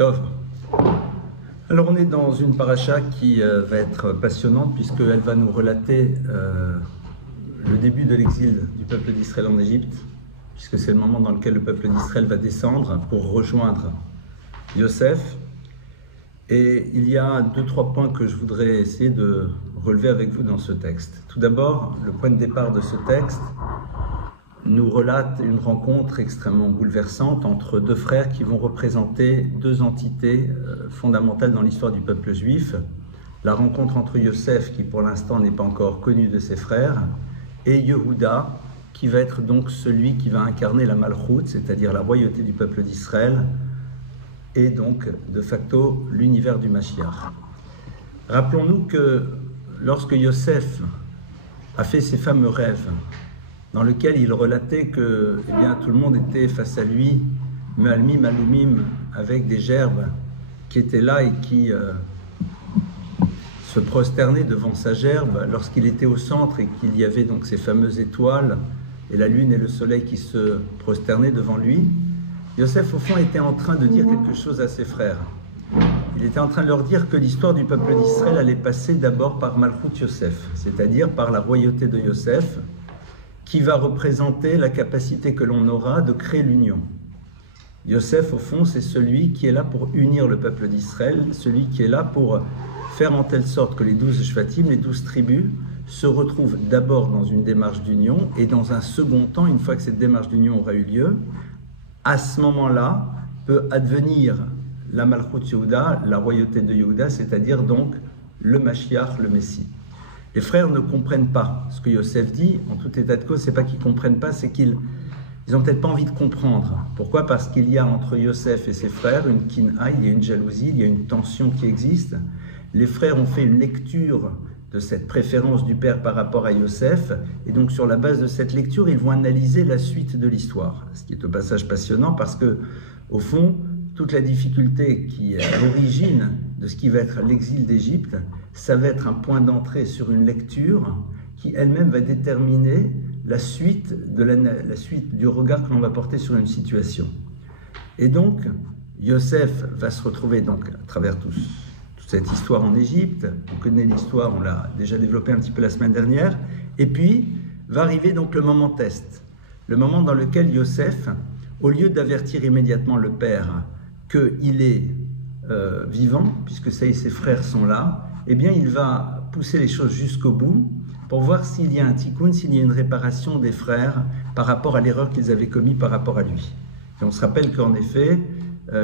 Tov. Alors on est dans une paracha qui va être passionnante puisqu'elle va nous relater le début de l'exil du peuple d'Israël en Égypte, puisque c'est le moment dans lequel le peuple d'Israël va descendre pour rejoindre Yosef. Et il y a 2-3 points que je voudrais essayer de relever avec vous dans ce texte. Tout d'abord, le point de départ de ce texte nous relate une rencontre extrêmement bouleversante entre deux frères qui vont représenter deux entités fondamentales dans l'histoire du peuple juif. La rencontre entre Yosef, qui pour l'instant n'est pas encore connu de ses frères, et Yehuda, qui va être donc celui qui va incarner la Malchout, c'est-à-dire la royauté du peuple d'Israël, et donc de facto l'univers du Mashiach. Rappelons-nous que lorsque Yosef a fait ses fameux rêves, dans lequel il relatait que tout le monde était face à lui, Malmim, Aloumim, avec des gerbes qui étaient là et qui se prosternaient devant sa gerbe lorsqu'il était au centre et qu'il y avait donc ces fameuses étoiles et la lune et le soleil qui se prosternaient devant lui. Yosef, au fond, était en train de dire quelque chose à ses frères. Il était en train de leur dire que l'histoire du peuple d'Israël allait passer d'abord par Malchut Yosef, c'est-à-dire par la royauté de Yosef, qui va représenter la capacité que l'on aura de créer l'union. Yosef, au fond, c'est celui qui est là pour unir le peuple d'Israël, celui qui est là pour faire en telle sorte que les 12 Shvatim, les 12 tribus, se retrouvent d'abord dans une démarche d'union, et dans un second temps, une fois que cette démarche d'union aura eu lieu, à ce moment-là, peut advenir la Malchut Yehuda, la royauté de Yehuda, c'est-à-dire donc le Mashiach, le Messie. Les frères ne comprennent pas ce que Yosef dit, en tout état de cause, c'est pas qu'ils comprennent pas, c'est qu'ils n'ont peut-être pas envie de comprendre. Pourquoi? Parce qu'il y a entre Yosef et ses frères une kin'a, il y a une jalousie, il y a une tension qui existe. Les frères ont fait une lecture de cette préférence du père par rapport à Yosef, et donc sur la base de cette lecture, ils vont analyser la suite de l'histoire. Ce qui est au passage passionnant parce que, au fond, toute la difficulté qui est à l'origine de ce qui va être l'exil d'Égypte, ça va être un point d'entrée sur une lecture qui elle-même va déterminer la suite du regard que l'on va porter sur une situation. Et donc, Yosef va se retrouver donc, à travers toute cette histoire en Égypte. On connaît l'histoire, on l'a déjà développée un petit peu la semaine dernière. Et puis, va arriver donc le moment test. Le moment dans lequel Yosef, au lieu d'avertir immédiatement le père qu'il est vivant, puisque ça y est, ses frères sont là, eh bien, il va pousser les choses jusqu'au bout pour voir s'il y a un tikkun, s'il y a une réparation des frères par rapport à l'erreur qu'ils avaient commise par rapport à lui. Et on se rappelle qu'en effet,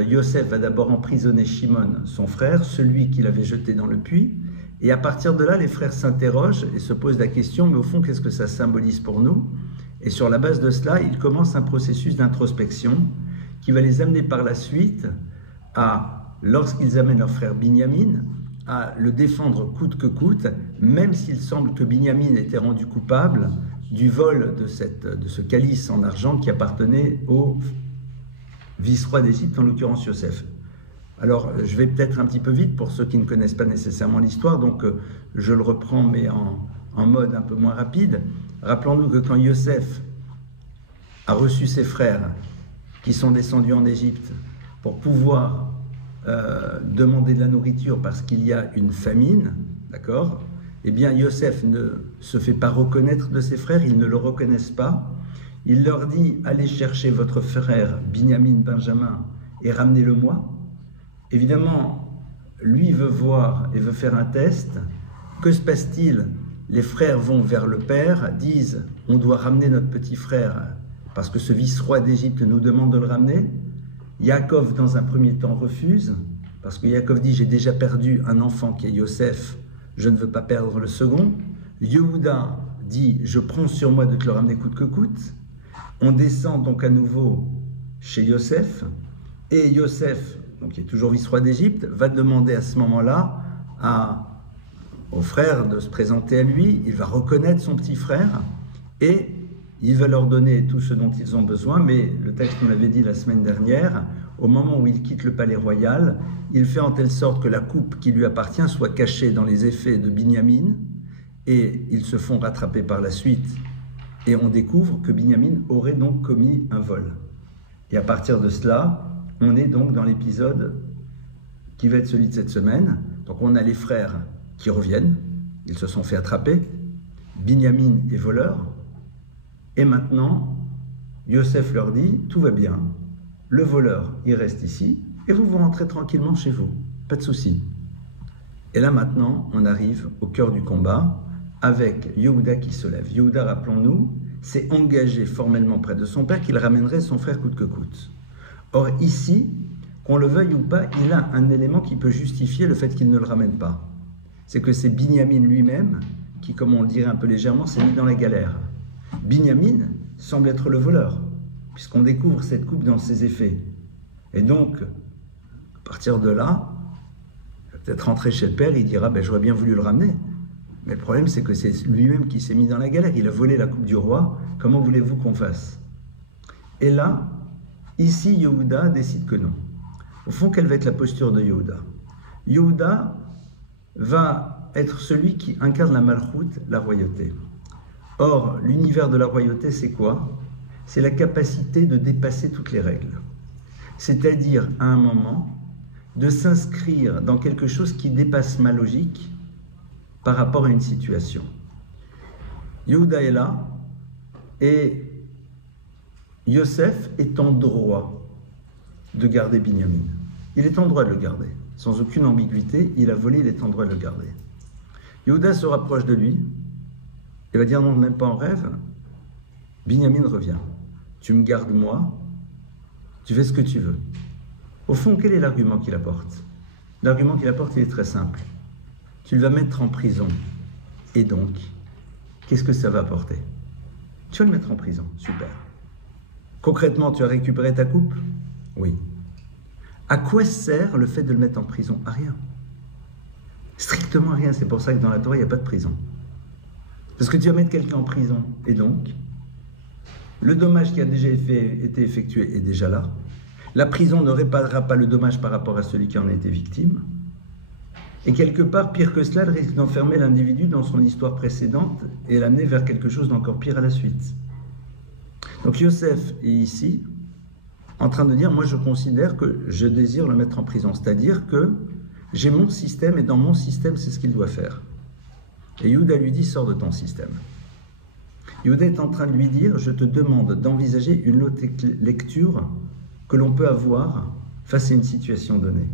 Yosef va d'abord emprisonner Shimon, son frère, celui qu'il avait jeté dans le puits, et à partir de là, les frères s'interrogent et se posent la question, mais au fond, qu'est-ce que ça symbolise pour nous? Et sur la base de cela, ils commencent un processus d'introspection qui va les amener par la suite à, lorsqu'ils amènent leur frère Binyamin, à le défendre coûte que coûte, même s'il semble que Binyamin était rendu coupable du vol de ce calice en argent qui appartenait au vice-roi d'Égypte, en l'occurrence Yosef. Alors, je vais peut-être un petit peu vite pour ceux qui ne connaissent pas nécessairement l'histoire, donc je le reprends, mais en mode un peu moins rapide. Rappelons-nous que quand Yosef a reçu ses frères qui sont descendus en Égypte pour pouvoir demander de la nourriture parce qu'il y a une famine, d'accord? Eh bien, Yosef ne se fait pas reconnaître de ses frères, ils ne le reconnaissent pas. Il leur dit, allez chercher votre frère Binyamin, Benjamin, et ramenez-le-moi. Évidemment, lui veut voir et veut faire un test. Que se passe-t-il? Les frères vont vers le père, disent, on doit ramener notre petit frère parce que ce vice-roi d'Égypte nous demande de le ramener. Yaakov, dans un premier temps, refuse, parce que Yaakov dit « J'ai déjà perdu un enfant qui est Yosef, je ne veux pas perdre le second ». Yehuda dit « Je prends sur moi de te le ramener coûte que coûte ». On descend donc à nouveau chez Yosef, et Yosef, donc qui est toujours vice-roi d'Égypte, va demander à ce moment-là aux frères de se présenter à lui. Il va reconnaître son petit frère, et il va leur donner tout ce dont ils ont besoin, mais le texte nous l'avait dit la semaine dernière, au moment où il quitte le palais royal, il fait en telle sorte que la coupe qui lui appartient soit cachée dans les effets de Binyamin, et ils se font rattraper par la suite, et on découvre que Binyamin aurait donc commis un vol. Et à partir de cela, on est donc dans l'épisode qui va être celui de cette semaine. Donc on a les frères qui reviennent, ils se sont fait attraper, Binyamin est voleur, et maintenant, Yosef leur dit, tout va bien, le voleur, il reste ici, et vous rentrez tranquillement chez vous, pas de souci. Et là maintenant, on arrive au cœur du combat, avec Yehuda qui se lève. Yehuda, rappelons-nous, s'est engagé formellement près de son père qu'il ramènerait son frère coûte que coûte. Or ici, qu'on le veuille ou pas, il a un élément qui peut justifier le fait qu'il ne le ramène pas. C'est que c'est Binyamin lui-même qui, comme on le dirait un peu légèrement, s'est mis dans la galère. Binyamin semble être le voleur, puisqu'on découvre cette coupe dans ses effets. Et donc, à partir de là, il va peut-être rentrer chez le père, il dira « j'aurais bien voulu le ramener ». Mais le problème, c'est que c'est lui-même qui s'est mis dans la galère. Il a volé la coupe du roi. Comment voulez-vous qu'on fasse? Et là, ici, Yehuda décide que non. Au fond, quelle va être la posture de Yehuda? Yehuda va être celui qui incarne la malchoute, la royauté. Or, l'univers de la royauté, c'est quoi? C'est la capacité de dépasser toutes les règles. C'est-à-dire, à un moment, de s'inscrire dans quelque chose qui dépasse ma logique par rapport à une situation. Yehuda est là, et Yosef est en droit de garder Binyamin. Il est en droit de le garder. Sans aucune ambiguïté, il a volé, il est en droit de le garder. Yehuda se rapproche de lui, et va dire non, même pas en rêve, Binyamin revient. Tu me gardes moi, tu fais ce que tu veux. Au fond, quel est l'argument qu'il apporte? L'argument qu'il apporte, il est très simple. Tu le vas mettre en prison. Et donc, qu'est-ce que ça va apporter? Tu vas le mettre en prison, super. Concrètement, tu as récupéré ta coupe? Oui. À quoi sert le fait de le mettre en prison? À rien. Strictement à rien. C'est pour ça que dans la Torah, il n'y a pas de prison. Parce que tu vas mettre quelqu'un en prison. Et donc, le dommage qui a déjà été effectué est déjà là. La prison ne réparera pas le dommage par rapport à celui qui en a été victime. Et quelque part, pire que cela, elle risque d'enfermer l'individu dans son histoire précédente et l'amener vers quelque chose d'encore pire à la suite. Donc Yosef est ici en train de dire, moi je considère que je désire le mettre en prison. C'est-à-dire que j'ai mon système et dans mon système, c'est ce qu'il doit faire. Et Yehuda lui dit, sors de ton système. Yehuda est en train de lui dire, je te demande d'envisager une autre lecture que l'on peut avoir face à une situation donnée.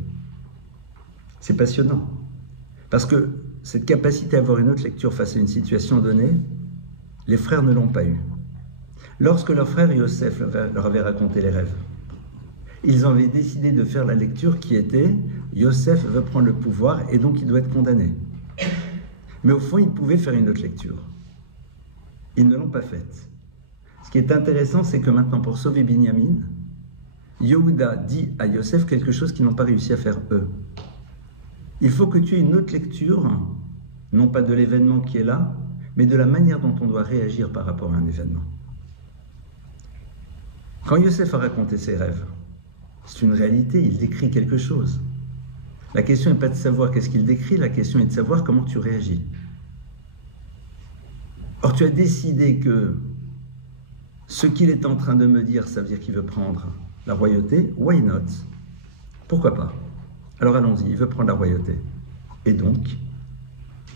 C'est passionnant. Parce que cette capacité à avoir une autre lecture face à une situation donnée, les frères ne l'ont pas eue. Lorsque leur frère Yosef leur avait raconté les rêves, ils avaient décidé de faire la lecture qui était « Yosef veut prendre le pouvoir et donc il doit être condamné ». Mais au fond, ils pouvaient faire une autre lecture. Ils ne l'ont pas faite. Ce qui est intéressant, c'est que maintenant, pour sauver Binyamin, Yehuda dit à Yosef quelque chose qu'ils n'ont pas réussi à faire eux. Il faut que tu aies une autre lecture, non pas de l'événement qui est là, mais de la manière dont on doit réagir par rapport à un événement. Quand Yosef a raconté ses rêves, c'est une réalité, il décrit quelque chose. La question n'est pas de savoir qu'est-ce qu'il décrit, la question est de savoir comment tu réagis. Or, tu as décidé que ce qu'il est en train de me dire, ça veut dire qu'il veut prendre la royauté, why not? Pourquoi pas? Alors allons-y, il veut prendre la royauté. Et donc,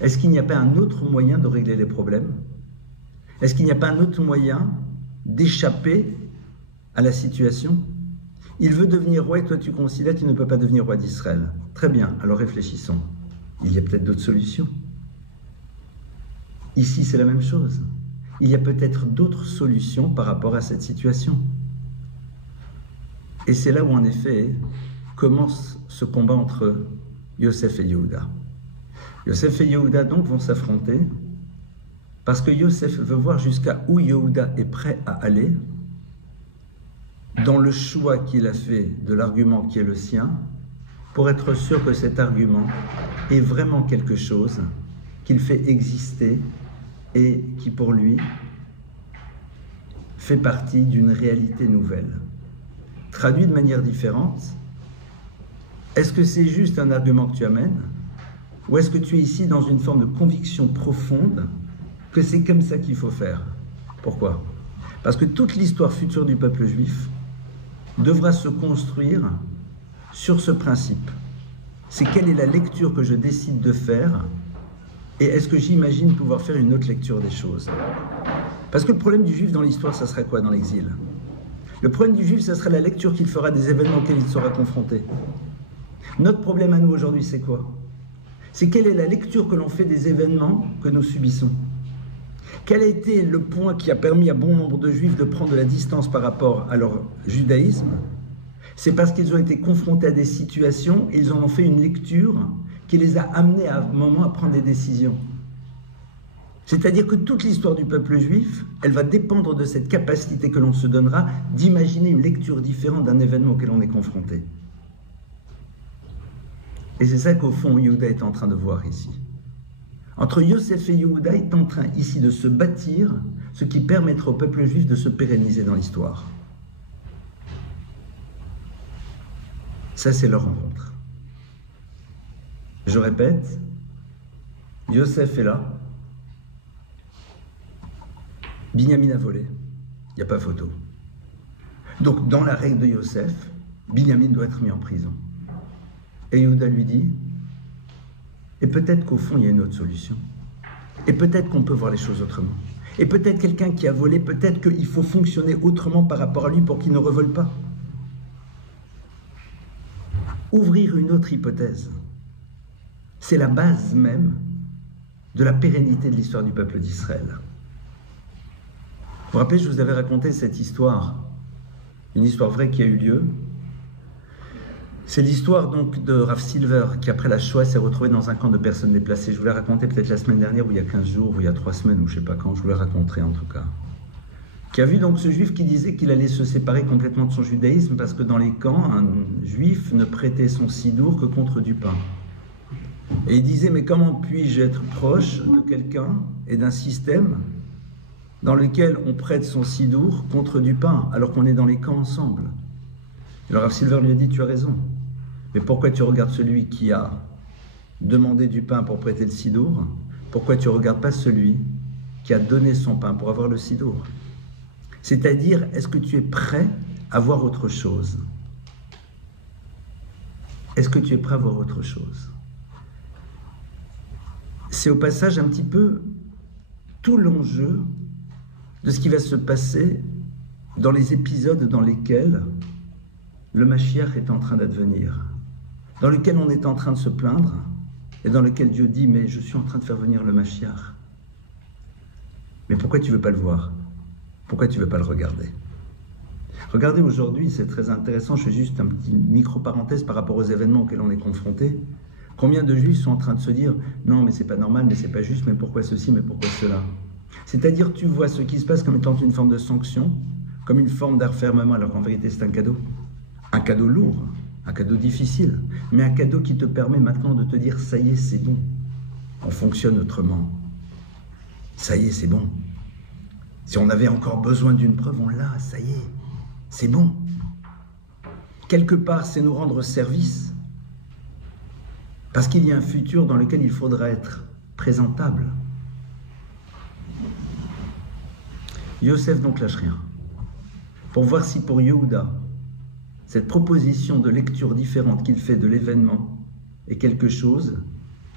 est-ce qu'il n'y a pas un autre moyen de régler les problèmes? Est-ce qu'il n'y a pas un autre moyen d'échapper à la situation? Il veut devenir roi et toi tu considères qu'il ne peut pas devenir roi d'Israël. Très bien, alors réfléchissons. Il y a peut-être d'autres solutions. Ici, c'est la même chose. Il y a peut-être d'autres solutions par rapport à cette situation. Et c'est là où, en effet, commence ce combat entre Yosef et Yehuda. Yosef et Yehuda, donc, vont s'affronter parce que Yosef veut voir jusqu'à où Yehuda est prêt à aller dans le choix qu'il a fait de l'argument qui est le sien pour être sûr que cet argument est vraiment quelque chose qu'il fait exister et qui, pour lui, fait partie d'une réalité nouvelle. Traduit de manière différente, est-ce que c'est juste un argument que tu amènes ou est-ce que tu es ici dans une forme de conviction profonde que c'est comme ça qu'il faut faire? Pourquoi? Parce que toute l'histoire future du peuple juif devra se construire sur ce principe. c'est quelle est la lecture que je décide de faire et est-ce que j'imagine pouvoir faire une autre lecture des choses. Parce que le problème du juif dans l'histoire, ça serait quoi dans l'exil? Le problème du juif, ça serait la lecture qu'il fera des événements auxquels il sera confronté. Notre problème à nous aujourd'hui, c'est quoi? C'est quelle est la lecture que l'on fait des événements que nous subissons. Quel a été le point qui a permis à bon nombre de juifs de prendre de la distance par rapport à leur judaïsme? C'est parce qu'ils ont été confrontés à des situations et ils en ont fait une lecture qui les a amenés à un moment à prendre des décisions. C'est-à-dire que toute l'histoire du peuple juif, elle va dépendre de cette capacité que l'on se donnera d'imaginer une lecture différente d'un événement auquel on est confronté. Et c'est ça qu'au fond, Yehuda est en train de voir ici. Entre Yosef et Yehuda, il est en train ici de se bâtir ce qui permettra au peuple juif de se pérenniser dans l'histoire. Ça, c'est leur rencontre. Je répète, Yosef est là. Binyamin a volé. Il n'y a pas photo. Donc, dans la règle de Yosef, Binyamin doit être mis en prison. Et Yehuda lui dit, et peut-être qu'au fond, il y a une autre solution. Et peut-être qu'on peut voir les choses autrement. Et peut-être quelqu'un qui a volé, peut-être qu'il faut fonctionner autrement par rapport à lui pour qu'il ne revole pas. Ouvrir une autre hypothèse, c'est la base même de la pérennité de l'histoire du peuple d'Israël. Vous vous rappelez, je vous avais raconté cette histoire, une histoire vraie qui a eu lieu. C'est l'histoire donc de Rav Silver qui, après la Shoah, s'est retrouvé dans un camp de personnes déplacées. Je vous l'ai raconté peut-être la semaine dernière, ou il y a 15 jours, ou il y a 3 semaines, ou je ne sais pas quand, je vous l'ai raconté en tout cas. Qui a vu donc ce juif qui disait qu'il allait se séparer complètement de son judaïsme parce que dans les camps, un juif ne prêtait son sidour que contre du pain. Et il disait, mais comment puis-je être proche de quelqu'un et d'un système dans lequel on prête son sidour contre du pain alors qu'on est dans les camps ensemble? Et le Rav Silver lui a dit, tu as raison. Mais pourquoi tu regardes celui qui a demandé du pain pour prêter le sidour? Pourquoi tu ne regardes pas celui qui a donné son pain pour avoir le sidour? C'est-à-dire, est-ce que tu es prêt à voir autre chose? Est-ce que tu es prêt à voir autre chose? C'est au passage un petit peu tout l'enjeu de ce qui va se passer dans les épisodes dans lesquels le Mashiach est en train d'advenir, dans lequel on est en train de se plaindre, et dans lequel Dieu dit, mais je suis en train de faire venir le Mashiach. Mais pourquoi tu ne veux pas le voir? Pourquoi tu ne veux pas le regarder? Regardez aujourd'hui, c'est très intéressant, je fais juste un petit micro-parenthèse par rapport aux événements auxquels on est confronté. Combien de juifs sont en train de se dire, non mais c'est pas normal, mais c'est pas juste, mais pourquoi ceci, mais pourquoi cela? C'est-à-dire tu vois ce qui se passe comme étant une forme de sanction, comme une forme d'affermement, alors qu'en vérité c'est un cadeau. Un cadeau lourd, un cadeau difficile, mais un cadeau qui te permet maintenant de te dire, ça y est, c'est bon, on fonctionne autrement. Ça y est, c'est bon. Si on avait encore besoin d'une preuve, on l'a, ça y est, c'est bon. Quelque part, c'est nous rendre service, parce qu'il y a un futur dans lequel il faudra être présentable. Yosef donc lâche rien, pour voir si pour Yehuda, cette proposition de lecture différente qu'il fait de l'événement est quelque chose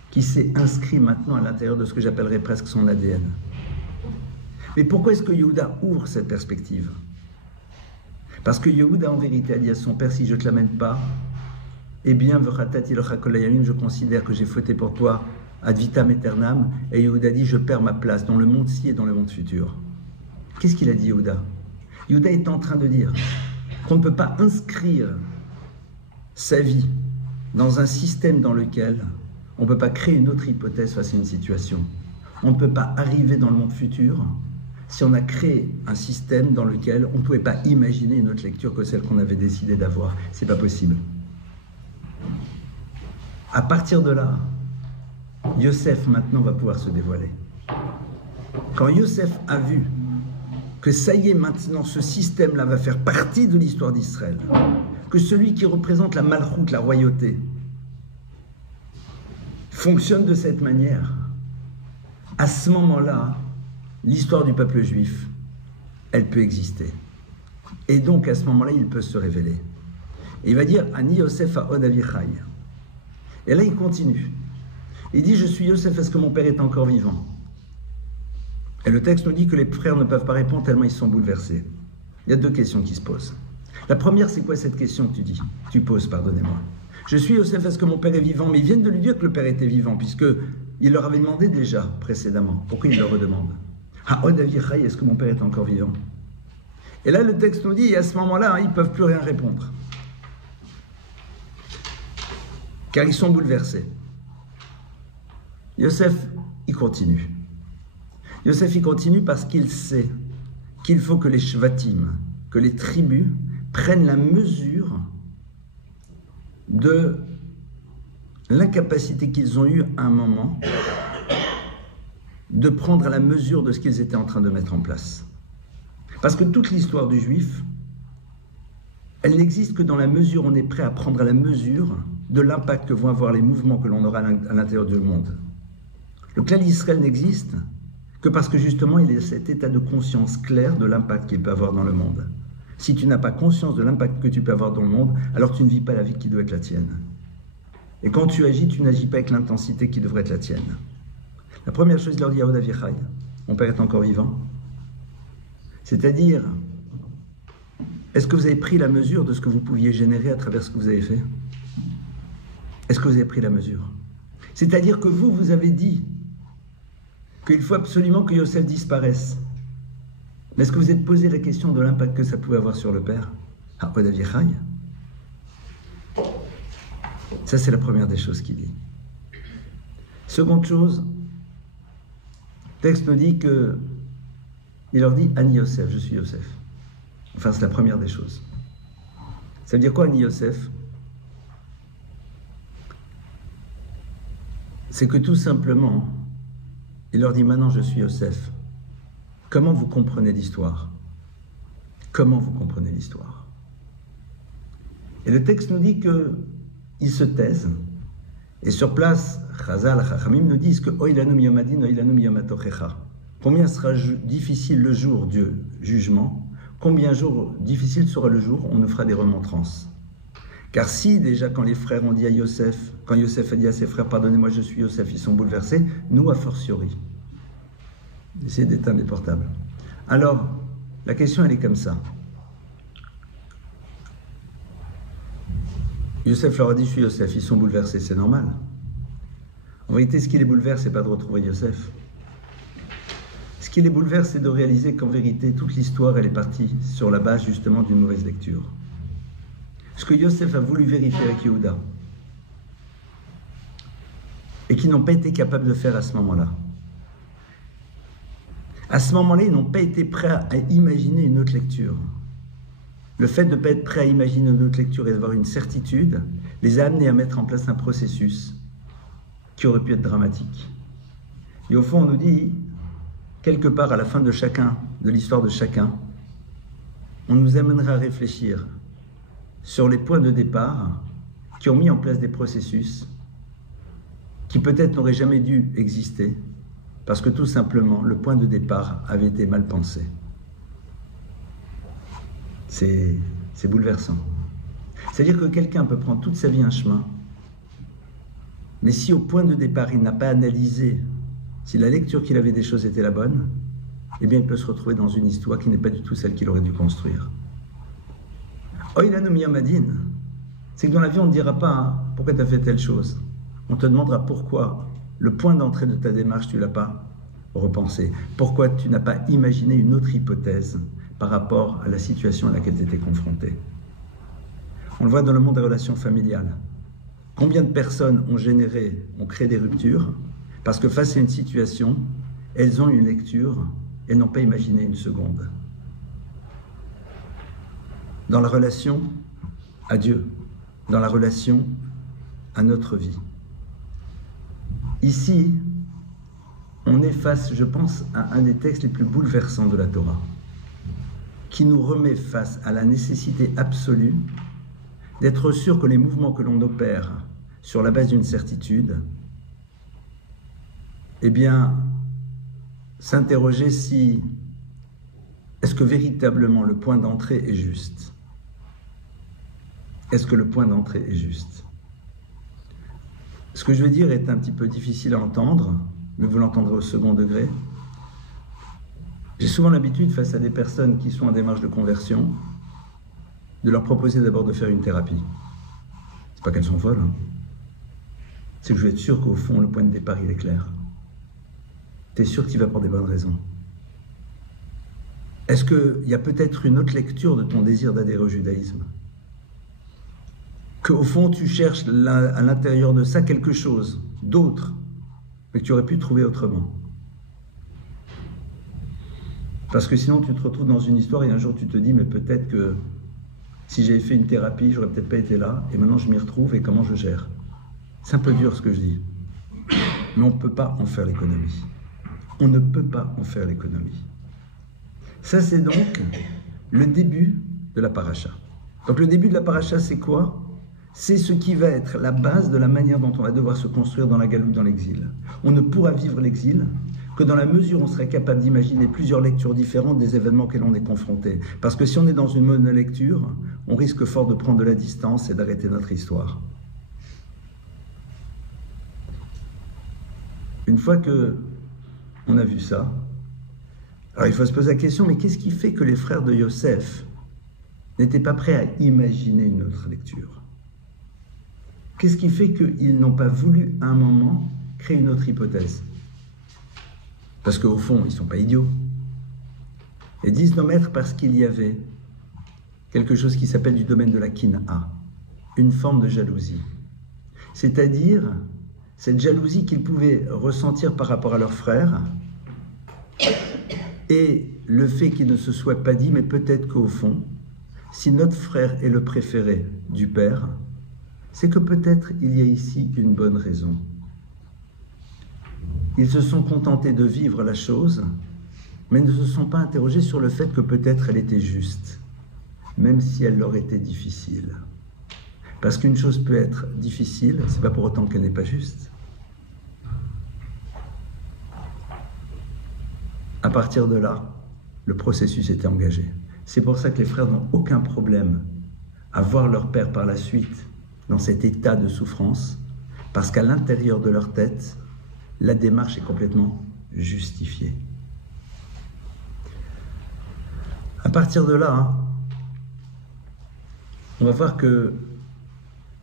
qui s'est inscrit maintenant à l'intérieur de ce que j'appellerais presque son ADN. Mais pourquoi est-ce que Yehuda ouvre cette perspective? Parce que Yehuda, en vérité, a dit à son père, si je ne te l'amène pas, eh bien, je considère que j'ai fauté pour toi ad vitam aeternam. Et Yehuda dit, je perds ma place dans le monde-ci et dans le monde futur. Qu'est-ce qu'il a dit, Yehuda? Yehuda est en train de dire qu'on ne peut pas inscrire sa vie dans un système dans lequel on ne peut pas créer une autre hypothèse face à une situation. On ne peut pas arriver dans le monde futur si on a créé un système dans lequel on ne pouvait pas imaginer une autre lecture que celle qu'on avait décidé d'avoir. C'est pas possible. À partir de là, Yosef maintenant va pouvoir se dévoiler. Quand Yosef a vu que ça y est maintenant, ce système-là va faire partie de l'histoire d'Israël, que celui qui représente la malchoute, la royauté, fonctionne de cette manière, à ce moment-là, l'histoire du peuple juif, elle peut exister. Et donc, à ce moment-là, il peut se révéler. Et il va dire, Ani Yosef haod avichai. Et là, il continue. Il dit, je suis Yosef, est-ce que mon père est encore vivant? Et le texte nous dit que les frères ne peuvent pas répondre tellement ils sont bouleversés. Il y a deux questions qui se posent. La première, c'est quoi cette question que tu poses, pardonnez-moi? Je suis Yosef, est-ce que mon père est vivant? Mais ils viennent de lui dire que le père était vivant, puisqu'il leur avait demandé déjà précédemment. Pourquoi il leur redemande? Ah, Odavichai, est-ce que mon père est encore vivant? Et là, le texte nous dit, et à ce moment-là, ils ne peuvent plus rien répondre. Car ils sont bouleversés. Yosef, il continue. Yosef, il continue parce qu'il sait qu'il faut que les shvatim, que les tribus, prennent la mesure de l'incapacité qu'ils ont eue à un moment de prendre la mesure de ce qu'ils étaient en train de mettre en place. Parce que toute l'histoire du juif, elle n'existe que dans la mesure où on est prêt à prendre la mesure de l'impact que vont avoir les mouvements que l'on aura à l'intérieur du monde. Le clan d'Israël n'existe que parce que justement il y a cet état de conscience clair de l'impact qu'il peut avoir dans le monde. Si tu n'as pas conscience de l'impact que tu peux avoir dans le monde, alors tu ne vis pas la vie qui doit être la tienne. Et quand tu agis, tu n'agis pas avec l'intensité qui devrait être la tienne. La première chose, il leur dit, Yahuda Vichai, mon père est encore vivant. C'est-à-dire, est-ce que vous avez pris la mesure de ce que vous pouviez générer à travers ce que vous avez fait? Est-ce que vous avez pris la mesure? C'est-à-dire que vous avez dit qu'il faut absolument que Yosef disparaisse. Mais est-ce que vous êtes posé la question de l'impact que ça pouvait avoir sur le père? Ah, Odavichai. Ça, c'est la première des choses qu'il dit. Seconde chose, le texte nous dit que il leur dit Ani Yosef, je suis Yosef. Enfin, c'est la première des choses. Ça veut dire quoi, Ani Yosef? C'est que tout simplement, il leur dit maintenant je suis Yosef. Comment vous comprenez l'histoire? Comment vous comprenez l'histoire? Et le texte nous dit qu'ils se taisent. Et sur place, Chazal, Chachamim nous disent que Oilanum Yomadin, Oilanum Yomatochecha. Combien sera difficile le jour du jugement? Combien difficile sera le jour où on nous fera des remontrances? Car si déjà quand les frères ont dit à Yosef, quand Yosef a dit à ses frères, pardonnez-moi, je suis Yosef, ils sont bouleversés, nous a fortiori. Essayez d'éteindre les portables. Alors, la question elle est comme ça. Yosef leur a dit, je suis Yosef, ils sont bouleversés, c'est normal. En vérité, ce qui les bouleverse, c'est pas de retrouver Yosef. Ce qui les bouleverse, c'est de réaliser qu'en vérité, toute l'histoire, elle est partie sur la base justement d'une mauvaise lecture. Ce que Yosef a voulu vérifier avec Yehuda, et qu'ils n'ont pas été capables de faire à ce moment-là. À ce moment-là, ils n'ont pas été prêts à imaginer une autre lecture. Le fait de ne pas être prêt à imaginer une autre lecture et d'avoir une certitude les a amenés à mettre en place un processus qui aurait pu être dramatique. Et au fond, on nous dit, quelque part à la fin de chacun, de l'histoire de chacun, on nous amènera à réfléchir sur les points de départ qui ont mis en place des processus qui peut-être n'auraient jamais dû exister parce que tout simplement, le point de départ avait été mal pensé. C'est bouleversant. C'est-à-dire que quelqu'un peut prendre toute sa vie un chemin, mais si au point de départ, il n'a pas analysé si la lecture qu'il avait des choses était la bonne, eh bien, il peut se retrouver dans une histoire qui n'est pas du tout celle qu'il aurait dû construire. Oilanum Yamadin, c'est que dans la vie, on ne dira pas hein, pourquoi tu as fait telle chose. On te demandera pourquoi le point d'entrée de ta démarche, tu ne l'as pas repensé. Pourquoi tu n'as pas imaginé une autre hypothèse par rapport à la situation à laquelle tu étais confronté. On le voit dans le monde des relations familiales. Combien de personnes ont créé des ruptures parce que face à une situation, elles ont une lecture, elles n'ont pas imaginé une seconde. Dans la relation à Dieu, dans la relation à notre vie. Ici, on est face, je pense, à un des textes les plus bouleversants de la Torah, qui nous remet face à la nécessité absolue d'être sûr que les mouvements que l'on opère sur la base d'une certitude, eh bien, s'interroger si est-ce que véritablement le point d'entrée est juste? Est-ce que le point d'entrée est juste? Ce que je vais dire est un petit peu difficile à entendre, mais vous l'entendrez au second degré. J'ai souvent l'habitude, face à des personnes qui sont en démarche de conversion, de leur proposer d'abord de faire une thérapie. C'est pas qu'elles sont folles, hein. C'est que je vais être sûr qu'au fond, le point de départ, il est clair. Tu es sûr que tu vas pour des bonnes raisons. Est-ce qu'il y a peut-être une autre lecture de ton désir d'adhérer au judaïsme? Qu'au fond, tu cherches à l'intérieur de ça quelque chose d'autre, mais que tu aurais pu trouver autrement. Parce que sinon, tu te retrouves dans une histoire et un jour, tu te dis, mais peut-être que si j'avais fait une thérapie, j'aurais peut-être pas été là, et maintenant, je m'y retrouve, et comment je gère? C'est un peu dur ce que je dis, mais on ne peut pas en faire l'économie. On ne peut pas en faire l'économie. Ça, c'est donc le début de la paracha. Donc le début de la paracha, c'est quoi? C'est ce qui va être la base de la manière dont on va devoir se construire dans la galoute, dans l'exil. On ne pourra vivre l'exil que dans la mesure où on serait capable d'imaginer plusieurs lectures différentes des événements auxquels on est confronté. Parce que si on est dans une monolecture, on risque fort de prendre de la distance et d'arrêter notre histoire. Une fois que on a vu ça, alors il faut se poser la question, mais qu'est-ce qui fait que les frères de Yosef n'étaient pas prêts à imaginer une autre lecture? Qu'est-ce qui fait qu'ils n'ont pas voulu à un moment créer une autre hypothèse? Parce qu'au fond, ils ne sont pas idiots. Et disent nos maîtres parce qu'il y avait quelque chose qui s'appelle du domaine de la kina, une forme de jalousie. C'est-à-dire cette jalousie qu'ils pouvaient ressentir par rapport à leurs frères, et le fait qu'il ne se soit pas dit, mais peut-être qu'au fond, si notre frère est le préféré du père, c'est que peut-être il y a ici une bonne raison. Ils se sont contentés de vivre la chose, mais ne se sont pas interrogés sur le fait que peut-être elle était juste, même si elle leur était difficile. Parce qu'une chose peut être difficile, c'est pas pour autant qu'elle n'est pas juste. À partir de là, le processus était engagé. C'est pour ça que les frères n'ont aucun problème à voir leur père par la suite dans cet état de souffrance, parce qu'à l'intérieur de leur tête, la démarche est complètement justifiée. À partir de là, on va voir que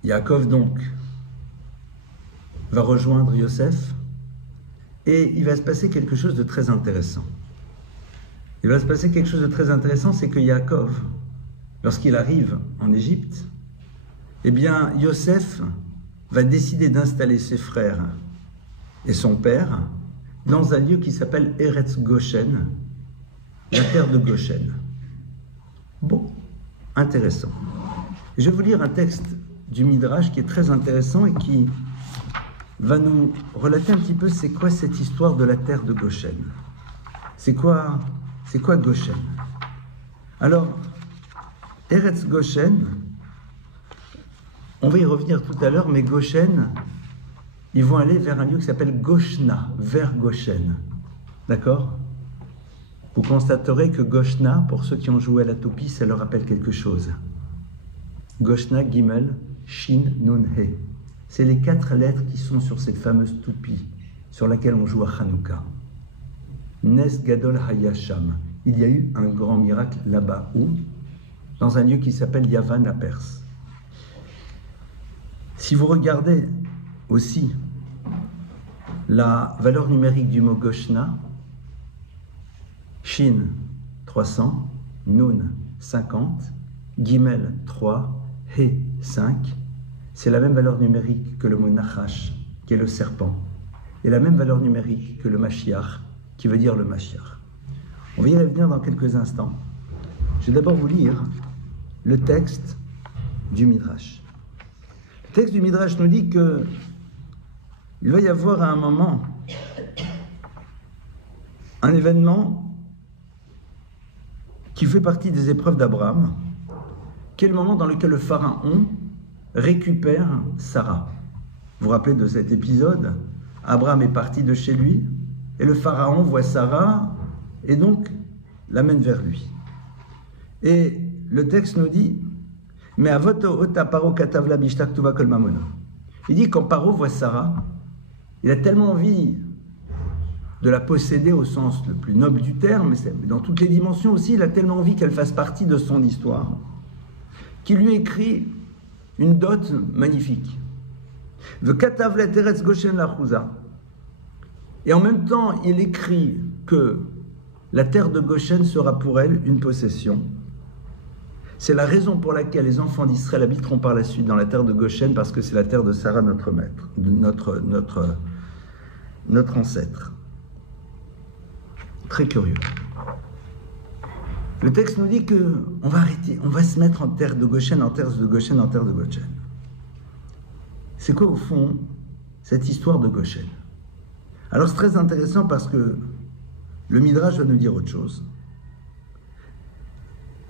Yaakov donc va rejoindre Yosef, et il va se passer quelque chose de très intéressant. Il va se passer quelque chose de très intéressant, c'est que Yaakov, lorsqu'il arrive en Égypte, eh bien, Yosef va décider d'installer ses frères et son père dans un lieu qui s'appelle Eretz Goshen, la terre de Goshen. Bon, intéressant. Je vais vous lire un texte du Midrash qui est très intéressant et qui va nous relater un petit peu c'est quoi cette histoire de la terre de Goshen. C'est quoi Goshen? Alors, Eretz Goshen, on va y revenir tout à l'heure, mais Goshen, ils vont aller vers un lieu qui s'appelle Goshna, vers Goshen. D'accord? Vous constaterez que Goshna, pour ceux qui ont joué à la toupie, ça leur rappelle quelque chose. Goshna, Gimel, Shin, Nun, He. C'est les 4 lettres qui sont sur cette fameuse toupie sur laquelle on joue à Hanouka. Nes Gadol Hayasham. Il y a eu un grand miracle là-bas, où? Dans un lieu qui s'appelle Yavan, la Perse. Si vous regardez aussi la valeur numérique du mot Goshna, Shin 300, Nun 50, Gimel 3, He 5, c'est la même valeur numérique que le mot Nachash, qui est le serpent, et la même valeur numérique que le Mashiach, qui veut dire le Mashiach. On va y revenir dans quelques instants. Je vais d'abord vous lire le texte du Midrash. Le texte du Midrash nous dit que il va y avoir à un moment un événement qui fait partie des épreuves d'Abraham, qui est le moment dans lequel le pharaon récupère Sarah. Vous vous rappelez de cet épisode? Abraham est parti de chez lui, et le pharaon voit Sarah, et donc l'amène vers lui. Et le texte nous dit, mais avoto ota paro katavla bishtak tuva kol mamono. Il dit quand Paro voit Sarah, il a tellement envie de la posséder au sens le plus noble du terme, mais dans toutes les dimensions aussi, il a tellement envie qu'elle fasse partie de son histoire, qu'il lui écrit une dot magnifique. V'katavlet Eretz Goshen lachouza. Et en même temps, il écrit que la terre de Goshen sera pour elle une possession. C'est la raison pour laquelle les enfants d'Israël habiteront par la suite dans la terre de Goshen, parce que c'est la terre de Sarah, notre maître, notre ancêtre. Très curieux. Le texte nous dit qu'on va arrêter, on va se mettre en terre de Goshen, en terre de Goshen, en terre de Goshen. C'est quoi au fond cette histoire de Goshen? Alors c'est très intéressant parce que le Midrash va nous dire autre chose.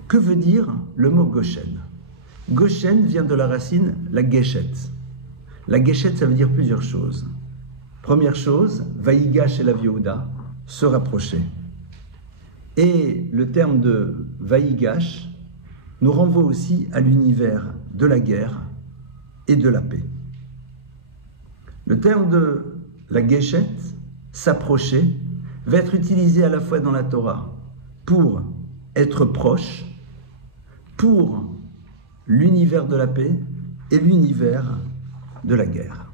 Que veut dire le mot Goshen? Goshen vient de la racine la Geshet. La Geshet, ça veut dire plusieurs choses. Première chose, Vaïgash et la Yehuda, se rapprocher. Et le terme de Vaïgash nous renvoie aussi à l'univers de la guerre et de la paix. Le terme de la Geshet, s'approcher, va être utilisé à la fois dans la Torah pour être proche, pour l'univers de la paix et l'univers de la guerre.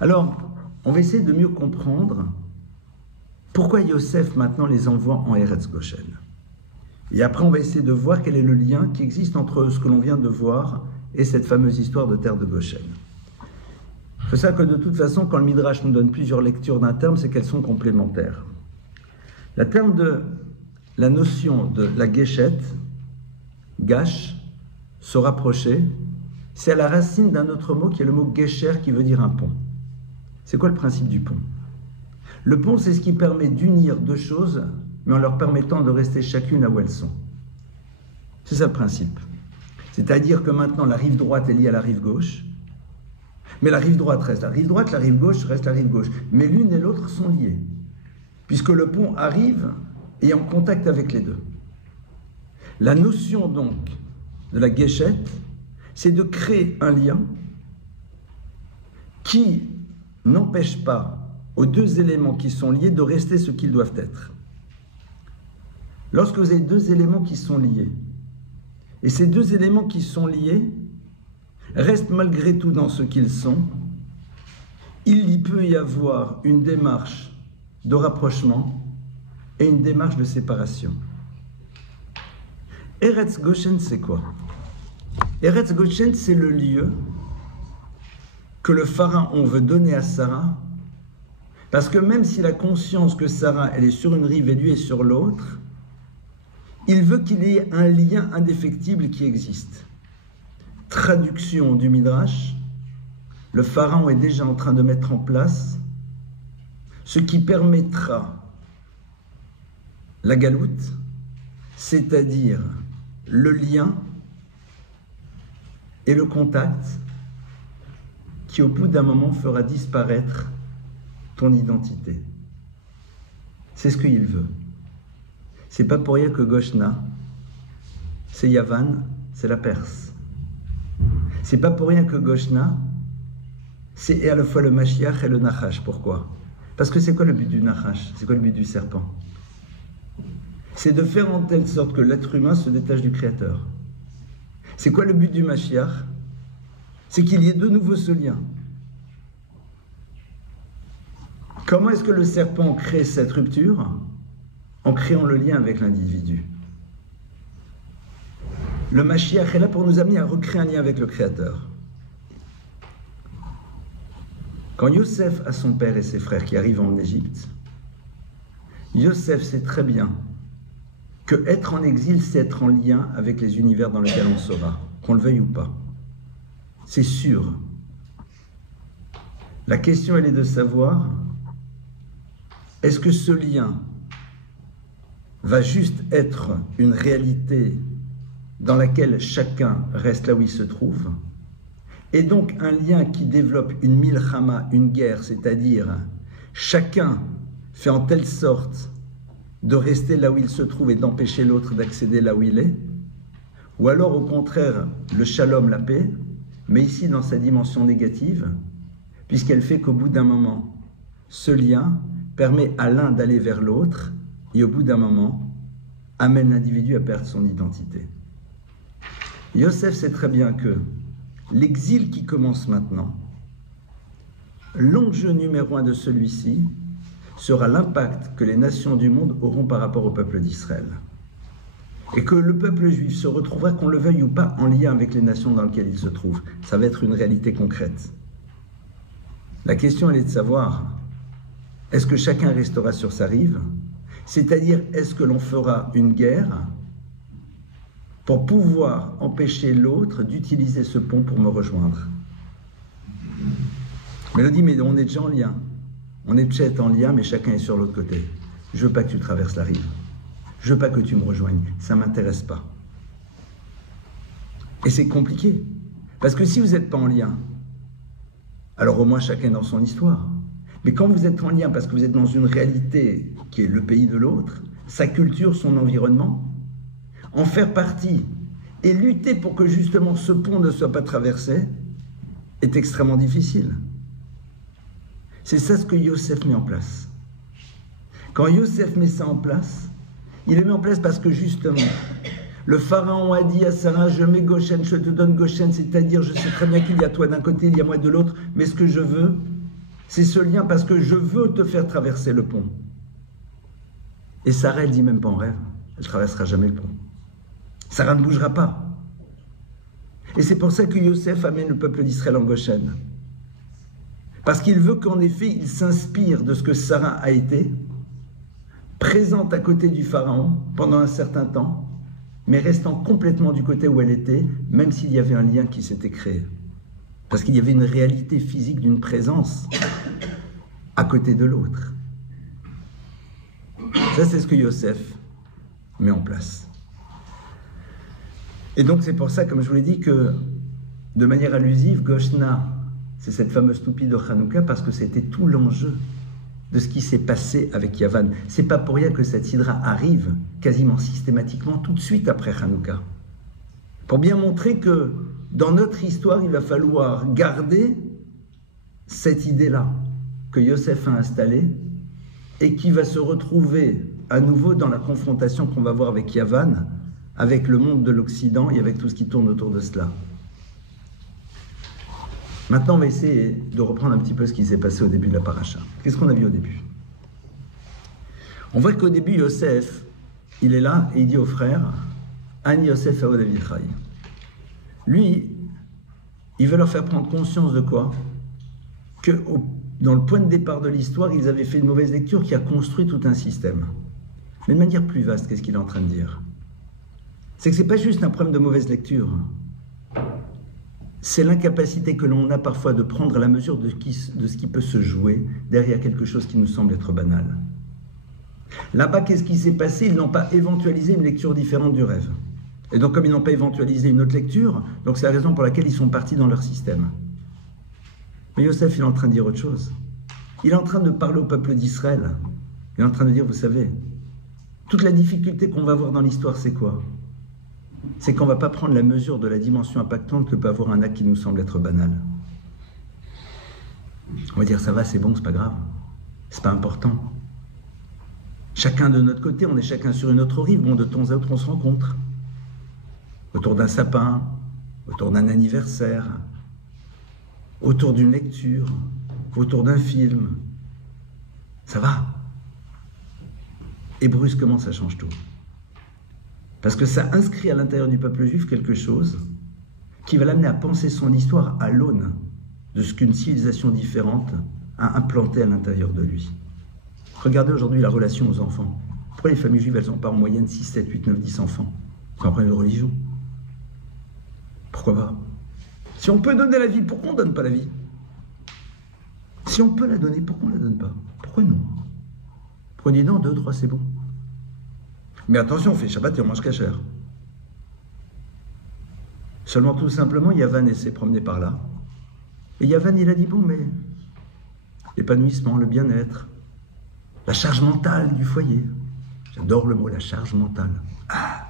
Alors, on va essayer de mieux comprendre pourquoi Yosef maintenant les envoie en Eretz Goshen. Et après, on va essayer de voir quel est le lien qui existe entre ce que l'on vient de voir et cette fameuse histoire de terre de Goshen. C'est ça que de toute façon, quand le Midrash nous donne plusieurs lectures d'un terme, c'est qu'elles sont complémentaires. La terme de la notion de la Geshet, Gash, se rapprocher, c'est à la racine d'un autre mot qui est le mot Gesher qui veut dire un pont. C'est quoi le principe du pont? Le pont, c'est ce qui permet d'unir deux choses, mais en leur permettant de rester chacune là où elles sont. C'est ça le principe. C'est-à-dire que maintenant, la rive droite est liée à la rive gauche, mais la rive droite reste la rive droite, la rive gauche reste la rive gauche. Mais l'une et l'autre sont liées, puisque le pont arrive et est en contact avec les deux. La notion donc de la Geshet, c'est de créer un lien qui n'empêche pas aux deux éléments qui sont liés de rester ce qu'ils doivent être. Lorsque vous avez deux éléments qui sont liés, et ces deux éléments qui sont liés restent malgré tout dans ce qu'ils sont, il y peut y avoir une démarche de rapprochement et une démarche de séparation. Eretz Goshen, c'est quoi? Eretz Goshen, c'est le lieu que le pharaon veut donner à Sarah, parce que même s'il a conscience que Sarah, elle est sur une rive et lui est sur l'autre, il veut qu'il y ait un lien indéfectible qui existe. Traduction du Midrash, le pharaon est déjà en train de mettre en place ce qui permettra la galoute, c'est-à-dire le lien et le contact qui au bout d'un moment fera disparaître ton identité. C'est ce qu'il veut. C'est pas pour rien que Goshna, c'est Yavan, c'est la Perse. C'est pas pour rien que Goshna, c'est à la fois le Mashiach et le Nachash. Pourquoi? Parce que c'est quoi le but du Nachash? C'est quoi le but du serpent? C'est de faire en telle sorte que l'être humain se détache du Créateur. C'est quoi le but du Mashiach? C'est qu'il y ait de nouveau ce lien. Comment est-ce que le serpent crée cette rupture? En créant le lien avec l'individu. Le Mashiach est là pour nous amener à recréer un lien avec le Créateur. Quand Yosef a son père et ses frères qui arrivent en Égypte, Yosef sait très bien que être en exil, c'est être en lien avec les univers dans lesquels on sera, qu'on le veuille ou pas. C'est sûr. La question, elle est de savoir, est-ce que ce lien va juste être une réalité dans laquelle chacun reste là où il se trouve, et donc un lien qui développe une milchama, une guerre, c'est-à-dire chacun fait en telle sorte de rester là où il se trouve et d'empêcher l'autre d'accéder là où il est, ou alors au contraire le shalom, la paix, mais ici dans sa dimension négative, puisqu'elle fait qu'au bout d'un moment, ce lien permet à l'un d'aller vers l'autre et au bout d'un moment, amène l'individu à perdre son identité. Yosef sait très bien que l'exil qui commence maintenant, l'enjeu numéro 1 de celui-ci sera l'impact que les nations du monde auront par rapport au peuple d'Israël. Et que le peuple juif se retrouvera, qu'on le veuille ou pas, en lien avec les nations dans lesquelles il se trouve. Ça va être une réalité concrète. La question, elle est de savoir, est-ce que chacun restera sur sa rive? C'est-à-dire, est-ce que l'on fera une guerre pour pouvoir empêcher l'autre d'utiliser ce pont pour me rejoindre? Mélodie, mais on est déjà en lien. On est déjà en lien, mais chacun est sur l'autre côté. Je veux pas que tu traverses la rive. Je veux pas que tu me rejoignes. Ça m'intéresse pas. Et c'est compliqué. Parce que si vous n'êtes pas en lien, alors au moins chacun dans son histoire. Mais quand vous êtes en lien, parce que vous êtes dans une réalité qui est le pays de l'autre, sa culture, son environnement, en faire partie et lutter pour que justement ce pont ne soit pas traversé est extrêmement difficile. C'est ça ce que Yosef met en place. Quand Yosef met ça en place, il le met en place parce que justement, le pharaon a dit à Sarah, je mets Goshen, je te donne Goshen, c'est-à-dire je sais très bien qu'il y a toi d'un côté, il y a moi de l'autre, mais ce que je veux, c'est ce lien parce que je veux te faire traverser le pont. Et Sarah, elle dit même pas en rêve, elle ne traversera jamais le pont. Sarah ne bougera pas. Et c'est pour ça que Yosef amène le peuple d'Israël en Goshen. Parce qu'il veut qu'en effet, il s'inspire de ce que Sarah a été, présente à côté du pharaon pendant un certain temps, mais restant complètement du côté où elle était, même s'il y avait un lien qui s'était créé. Parce qu'il y avait une réalité physique d'une présence à côté de l'autre. Ça, c'est ce que Yosef met en place. Et donc, c'est pour ça, comme je vous l'ai dit, que de manière allusive, Goshna, c'est cette fameuse toupie de Hanouka, parce que c'était tout l'enjeu de ce qui s'est passé avec Yavan. C'est pas pour rien que cette hydra arrive quasiment systématiquement tout de suite après Hanouka. Pour bien montrer que dans notre histoire, il va falloir garder cette idée-là que Yosef a installée et qui va se retrouver à nouveau dans la confrontation qu'on va voir avec Yavan, avec le monde de l'Occident et avec tout ce qui tourne autour de cela. Maintenant, on va essayer de reprendre un petit peu ce qui s'est passé au début de la paracha. Qu'est-ce qu'on a vu au début? On voit qu'au début, Yosef, il est là et il dit aux frères, Ani Yosef Aod Avichai. Lui, il veut leur faire prendre conscience de quoi? Que dans le point de départ de l'histoire, ils avaient fait une mauvaise lecture qui a construit tout un système. Mais de manière plus vaste, qu'est-ce qu'il est en train de dire? C'est que ce n'est pas juste un problème de mauvaise lecture. C'est l'incapacité que l'on a parfois de prendre la mesure de ce qui peut se jouer derrière quelque chose qui nous semble être banal. Là-bas, qu'est-ce qui s'est passé? Ils n'ont pas éventualisé une lecture différente du rêve. Et donc, comme ils n'ont pas éventualisé une autre lecture, donc c'est la raison pour laquelle ils sont partis dans leur système. Mais Yosef, il est en train de dire autre chose. Il est en train de parler au peuple d'Israël. Il est en train de dire, vous savez, toute la difficulté qu'on va avoir dans l'histoire, c'est quoi? C'est qu'on ne va pas prendre la mesure de la dimension impactante que peut avoir un acte qui nous semble être banal. On va dire, ça va, c'est bon, c'est pas grave. C'est pas important. Chacun de notre côté, on est chacun sur une autre rive. Bon, de temps à autre, on se rencontre. Autour d'un sapin, autour d'un anniversaire, autour d'une lecture, autour d'un film. Ça va. Et brusquement, ça change tout. Parce que ça inscrit à l'intérieur du peuple juif quelque chose qui va l'amener à penser son histoire à l'aune de ce qu'une civilisation différente a implanté à l'intérieur de lui. Regardez aujourd'hui la relation aux enfants. Pourquoi les familles juives, elles n'ont pas en moyenne 6, 7, 8, 9, 10 enfants? C'est un problème de religion. Pourquoi pas? Si on peut donner la vie, pourquoi on ne donne pas la vie? Si on peut la donner, pourquoi on ne la donne pas? Pourquoi non? Pourquoi on dit non, 2, 3, c'est bon? Mais attention, on fait Shabbat et on mange kasher. Seulement, tout simplement, Yavan s'est promené par là. Et Yavan, il a dit, bon, mais l'épanouissement, le bien-être, la charge mentale du foyer. J'adore le mot, la charge mentale. Ah,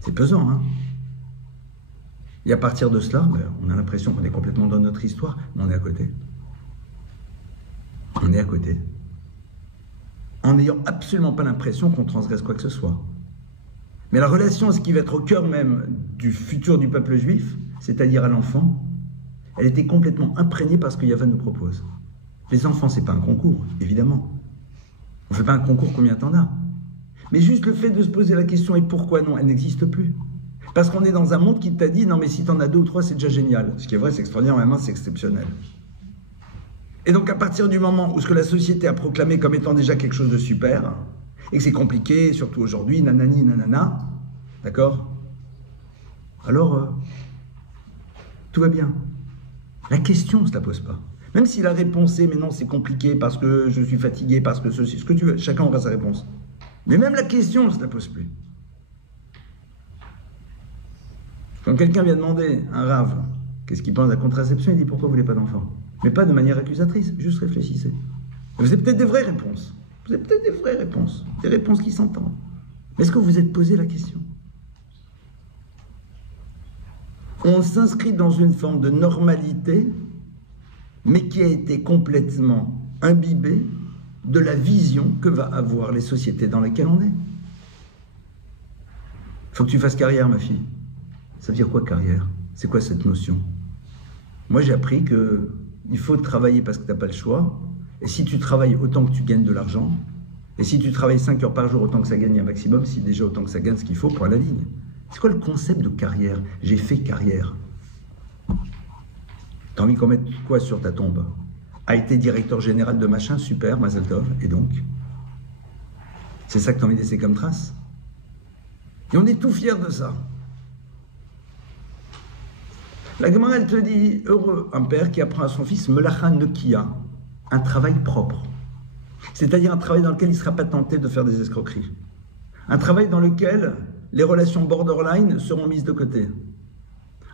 c'est pesant, hein? Et à partir de cela, on a l'impression qu'on est complètement dans notre histoire, mais on est à côté. on est à côté, en n'ayant absolument pas l'impression qu'on transgresse quoi que ce soit. Mais la relation à ce qui va être au cœur même du futur du peuple juif, c'est-à-dire à l'enfant, elle était complètement imprégnée par ce que Yahvé nous propose. Les enfants, ce n'est pas un concours, évidemment. On ne fait pas un concours combien t'en as. Mais juste le fait de se poser la question et pourquoi non, elle n'existe plus. Parce qu'on est dans un monde qui t'a dit, non mais si t'en as 2 ou 3, c'est déjà génial. Ce qui est vrai, c'est extraordinaire, en même temps, c'est exceptionnel. Et donc à partir du moment où ce que la société a proclamé comme étant déjà quelque chose de super, et que c'est compliqué, surtout aujourd'hui, nanani, nanana, d'accord? Alors, tout va bien. La question ne se la pose pas. Même si la réponse est, mais non, c'est compliqué parce que je suis fatigué, parce que ceci, ce que tu veux, chacun aura sa réponse. Mais même la question ne se la pose plus. Quand quelqu'un vient demander à un rave, qu'est-ce qu'il pense de la contraception, il dit, pourquoi vous ne voulez pas d'enfant? Mais pas de manière accusatrice, juste réfléchissez. Vous avez peut-être des vraies réponses. Vous avez peut-être des vraies réponses, des réponses qui s'entendent. Mais est-ce que vous vous êtes posé la question? On s'inscrit dans une forme de normalité, mais qui a été complètement imbibée de la vision que va avoir les sociétés dans lesquelles on est. Il faut que tu fasses carrière, ma fille. Ça veut dire quoi, carrière? C'est quoi cette notion? Moi, j'ai appris qu'il faut travailler parce que tu n'as pas le choix. Et si tu travailles autant que tu gagnes de l'argent, et si tu travailles 5 heures par jour autant que ça gagne un maximum, si déjà autant que ça gagne ce qu'il faut, point à la ligne. C'est quoi le concept de carrière? J'ai fait carrière. T'as envie qu'on mette quoi sur ta tombe? A été directeur général de machin, super, Mazel Tov, et donc? C'est ça que t'as envie de laisser comme trace? Et on est tout fiers de ça. La Gemara, elle te dit, heureux un père qui apprend à son fils Melacha Nekiya, un travail propre. C'est-à-dire un travail dans lequel il ne sera pas tenté de faire des escroqueries. Un travail dans lequel les relations borderline seront mises de côté.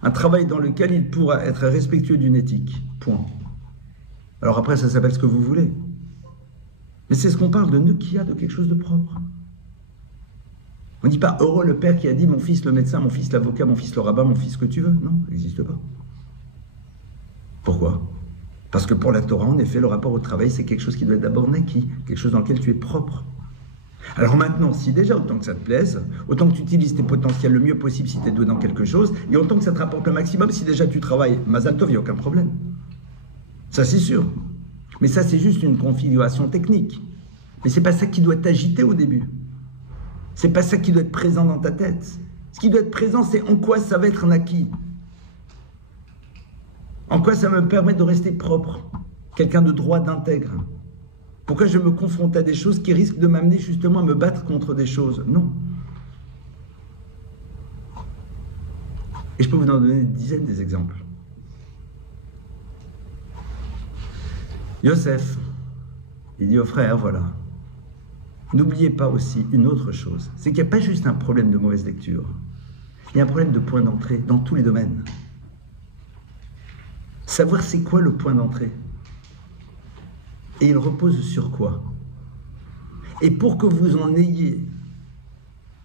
Un travail dans lequel il pourra être respectueux d'une éthique. Point. Alors après, ça s'appelle ce que vous voulez. Mais c'est ce qu'on parle de Nekiya, de quelque chose de propre. On ne dit pas heureux le père qui a dit mon fils le médecin, mon fils l'avocat, mon fils le rabbin, mon fils ce que tu veux. Non, ça n'existe pas. Pourquoi? Parce que pour la Torah, en effet, le rapport au travail, c'est quelque chose qui doit être d'abord neki, quelque chose dans lequel tu es propre. Alors maintenant, si déjà, autant que ça te plaise, autant que tu utilises tes potentiels le mieux possible si tu es doué dans quelque chose, et autant que ça te rapporte le maximum, si déjà tu travailles, Mazal Tov, il n'y a aucun problème. Ça, c'est sûr. Mais ça, c'est juste une configuration technique. Mais ce n'est pas ça qui doit t'agiter au début. C'est pas ça qui doit être présent dans ta tête. Ce qui doit être présent, c'est en quoi ça va être naquis. En quoi ça me permet de rester propre, quelqu'un de droit, d'intègre. Pourquoi je me confronte à des choses qui risquent de m'amener justement à me battre contre des choses? Non. Et je peux vous en donner des dizaines des exemples. Yosef, il dit aux frères, voilà, n'oubliez pas aussi une autre chose, c'est qu'il n'y a pas juste un problème de mauvaise lecture, il y a un problème de point d'entrée dans tous les domaines. Savoir c'est quoi le point d'entrée. Et il repose sur quoi? Et pour que vous en ayez,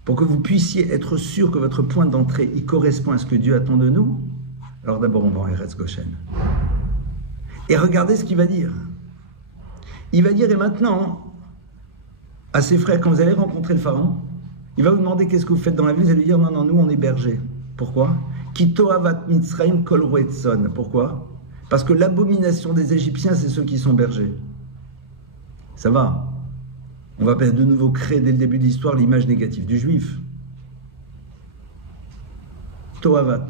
pour que vous puissiez être sûr que votre point d'entrée il correspond à ce que Dieu attend de nous, alors d'abord on va en Eretz Goshen. Et regardez ce qu'il va dire. Il va dire, et maintenant, à ses frères, quand vous allez rencontrer le pharaon, il va vous demander qu'est-ce que vous faites dans la ville, vous allez lui dire, non, non, nous on est bergers. Pourquoi? Ki toavat Mitzrayim kol roetson. Pourquoi? Parce que l'abomination des Égyptiens, c'est ceux qui sont bergers. Ça va. On va de nouveau créer dès le début de l'histoire l'image négative du juif. Toavat.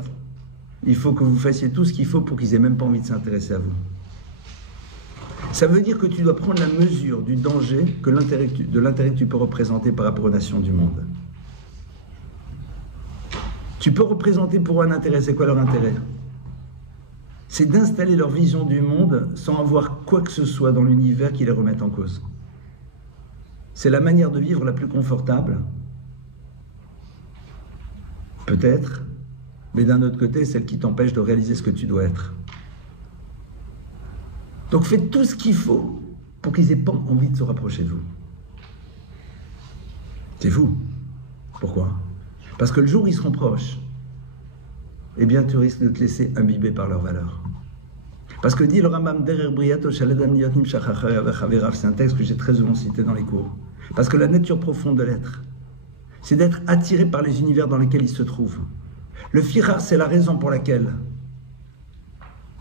Il faut que vous fassiez tout ce qu'il faut pour qu'ils aient même pas envie de s'intéresser à vous. Ça veut dire que tu dois prendre la mesure du danger de l'intérêt que tu peux représenter par rapport aux nations du monde. Tu peux représenter pour un intérêt, c'est quoi leur intérêt? C'est d'installer leur vision du monde sans avoir quoi que ce soit dans l'univers qui les remette en cause. C'est la manière de vivre la plus confortable, peut-être, mais d'un autre côté, celle qui t'empêche de réaliser ce que tu dois être. Donc faites tout ce qu'il faut pour qu'ils n'aient pas envie de se rapprocher de vous. C'est fou. Pourquoi? Parce que le jour où ils seront proches, eh bien tu risques de te laisser imbiber par leurs valeurs. Parce que dit le Rambam, c'est un texte que j'ai très souvent cité dans les cours. Parce que la nature profonde de l'être, c'est d'être attiré par les univers dans lesquels il se trouve. Le firar, c'est la raison pour laquelle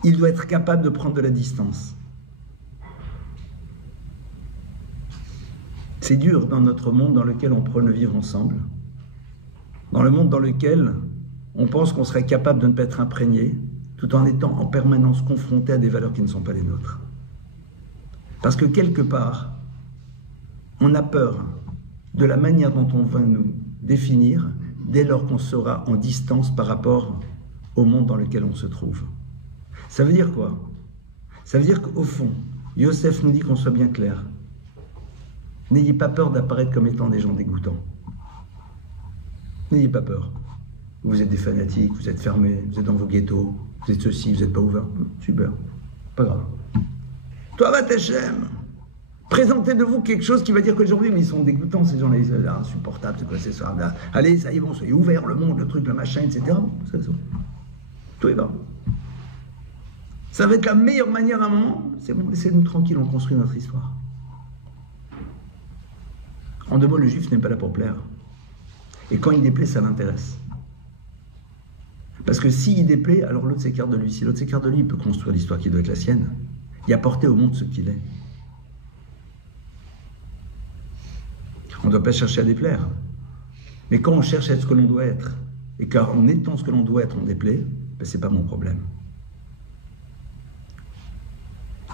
il doit être capable de prendre de la distance. C'est dur dans notre monde dans lequel on prône le vivre ensemble, dans le monde dans lequel on pense qu'on serait capable de ne pas être imprégné, tout en étant en permanence confronté à des valeurs qui ne sont pas les nôtres. Parce que quelque part, on a peur de la manière dont on va nous définir dès lors qu'on sera en distance par rapport au monde dans lequel on se trouve. Ça veut dire quoi? Ça veut dire qu'au fond, Yosef nous dit qu'on soit bien clair. N'ayez pas peur d'apparaître comme étant des gens dégoûtants. N'ayez pas peur. Vous êtes des fanatiques, vous êtes fermés, vous êtes dans vos ghettos, vous êtes ceci, vous n'êtes pas ouverts. Super, pas grave. Toi, va Hachem. Présentez de vous quelque chose qui va dire qu'aujourd'hui, mais ils sont dégoûtants, ces gens-là, ils sont insupportables, c'est quoi ces soirs-là? Allez, ça y est, bon, soyez ouverts, le monde, le truc, le machin, etc. Bon, c'est ça. Tout est bon. Ça va être la meilleure manière à un moment. C'est bon, laissez-nous tranquilles, on construit notre histoire. En deux mots, le juif n'est pas là pour plaire. Et quand il déplaît, ça l'intéresse. Parce que s'il déplaît, alors l'autre s'écarte de lui. Si l'autre s'écarte de lui, il peut construire l'histoire qui doit être la sienne et apporter au monde ce qu'il est. On ne doit pas chercher à déplaire. Mais quand on cherche à être ce que l'on doit être, et qu'en étant ce que l'on doit être, on déplaît, ben ce n'est pas mon problème.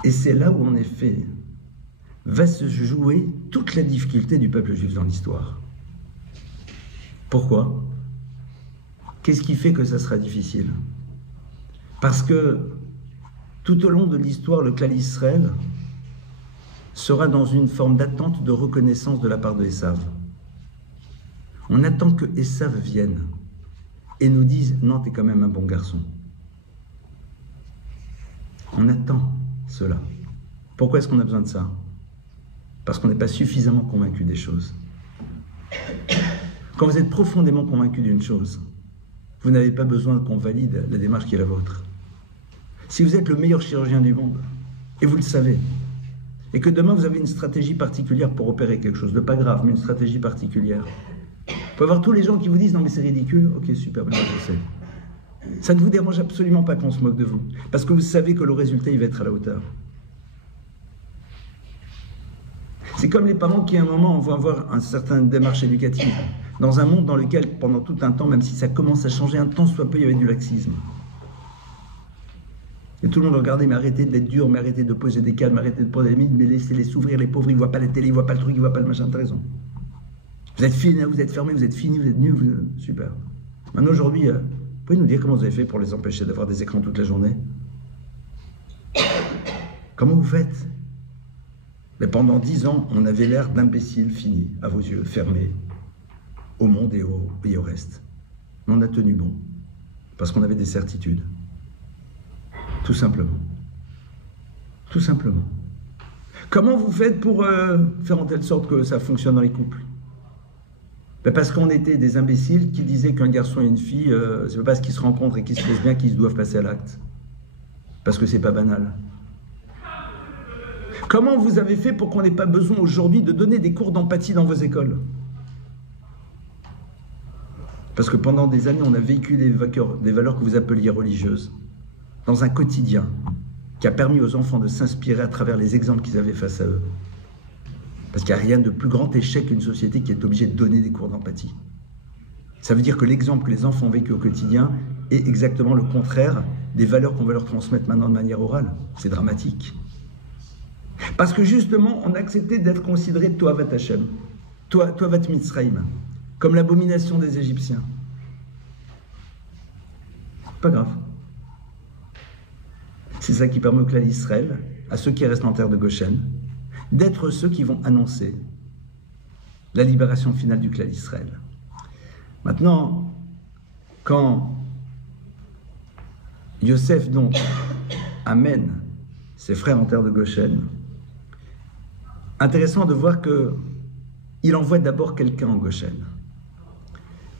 Et c'est là où, en effet, va se jouer toute la difficulté du peuple juif dans l'histoire. Pourquoi? Qu'est-ce qui fait que ça sera difficile? Parce que tout au long de l'histoire, le clan Israël sera dans une forme d'attente de reconnaissance de la part de Esav. On attend que Esav vienne et nous dise « Non, t'es quand même un bon garçon ». On attend cela. Pourquoi est-ce qu'on a besoin de ça? Parce qu'on n'est pas suffisamment convaincu des choses. Quand vous êtes profondément convaincu d'une chose, vous n'avez pas besoin qu'on valide la démarche qui est la vôtre. Si vous êtes le meilleur chirurgien du monde, et vous le savez, et que demain vous avez une stratégie particulière pour opérer quelque chose, de pas grave, mais une stratégie particulière, vous pouvez avoir tous les gens qui vous disent « Non mais c'est ridicule », ok super, ben je sais. Ça ne vous dérange absolument pas qu'on se moque de vous, parce que vous savez que le résultat il va être à la hauteur. C'est comme les parents qui à un moment vont avoir une certaine démarche éducative, dans un monde dans lequel pendant tout un temps, même si ça commence à changer un temps soit peu, il y avait du laxisme. Et tout le monde regardait, mais arrêtez d'être dur, mais arrêtez de poser des calmes, arrêtez de poser des mythes, mais laissez-les s'ouvrir, les pauvres, ils ne voient pas la télé, ils ne voient pas le truc, ils ne voient pas le machin, t'as raison. Vous êtes fini, vous êtes fermés, vous êtes finis, vous êtes nuls, super. Maintenant aujourd'hui, vous pouvez nous dire comment vous avez fait pour les empêcher d'avoir des écrans toute la journée? Comment vous faites? Mais pendant 10 ans, on avait l'air d'imbéciles finis, à vos yeux, fermés, au monde et au reste. Mais on a tenu bon, parce qu'on avait des certitudes. Tout simplement. Tout simplement. Comment vous faites pour faire en telle sorte que ça fonctionne dans les couples? Ben parce qu'on était des imbéciles qui disaient qu'un garçon et une fille, c'est pas parce qu'ils se rencontrent et qu'ils se plaisent bien qu'ils doivent passer à l'acte. Parce que c'est pas banal. Comment vous avez fait pour qu'on n'ait pas besoin aujourd'hui de donner des cours d'empathie dans vos écoles? Parce que pendant des années, on a véhiculé des valeurs que vous appeliez religieuses, dans un quotidien qui a permis aux enfants de s'inspirer à travers les exemples qu'ils avaient face à eux. Parce qu'il n'y a rien de plus grand échec qu'une société qui est obligée de donner des cours d'empathie. Ça veut dire que l'exemple que les enfants ont vécu au quotidien est exactement le contraire des valeurs qu'on va leur transmettre maintenant de manière orale. C'est dramatique. Parce que justement, on a accepté d'être considéré Toavat Hashem, Toavat Mitzrayim, comme l'abomination des Égyptiens. Pas grave. C'est ça qui permet au clan d'Israël, à ceux qui restent en terre de Goshen, d'être ceux qui vont annoncer la libération finale du clan d'Israël. Maintenant, quand Yosef donc amène ses frères en terre de Goshen, intéressant de voir qu'il envoie d'abord quelqu'un en Goshen.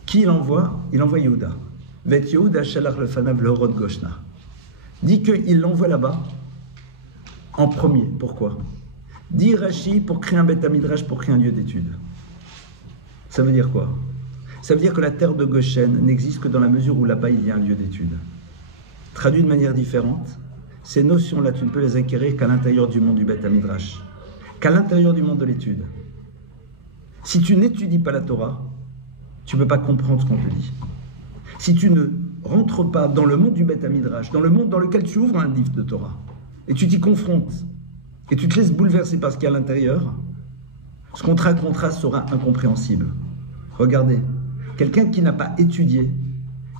Qui il envoie? Il envoie Yehuda. Vet Yehuda shalach lefanav leorot Goshna. Dit qu'il l'envoie là-bas En premier, pourquoi? Dit Rashi, pour créer un Beth Midrash, pour créer un lieu d'étude. Ça veut dire quoi? Ça veut dire que la terre de Goshen n'existe que dans la mesure où là-bas il y a un lieu d'étude. Traduit de manière différente, ces notions-là, tu ne peux les acquérir qu'à l'intérieur du monde du Beth Midrash, qu'à l'intérieur du monde de l'étude. Si tu n'étudies pas la Torah, tu ne peux pas comprendre ce qu'on te dit. Si tu ne rentres pas dans le monde du Beth Midrash, dans le monde dans lequel tu ouvres un livre de Torah, et tu t'y confrontes, et tu te laisses bouleverser par ce qu'il y a à l'intérieur, ce qu'on te racontera sera incompréhensible. Regardez, quelqu'un qui n'a pas étudié,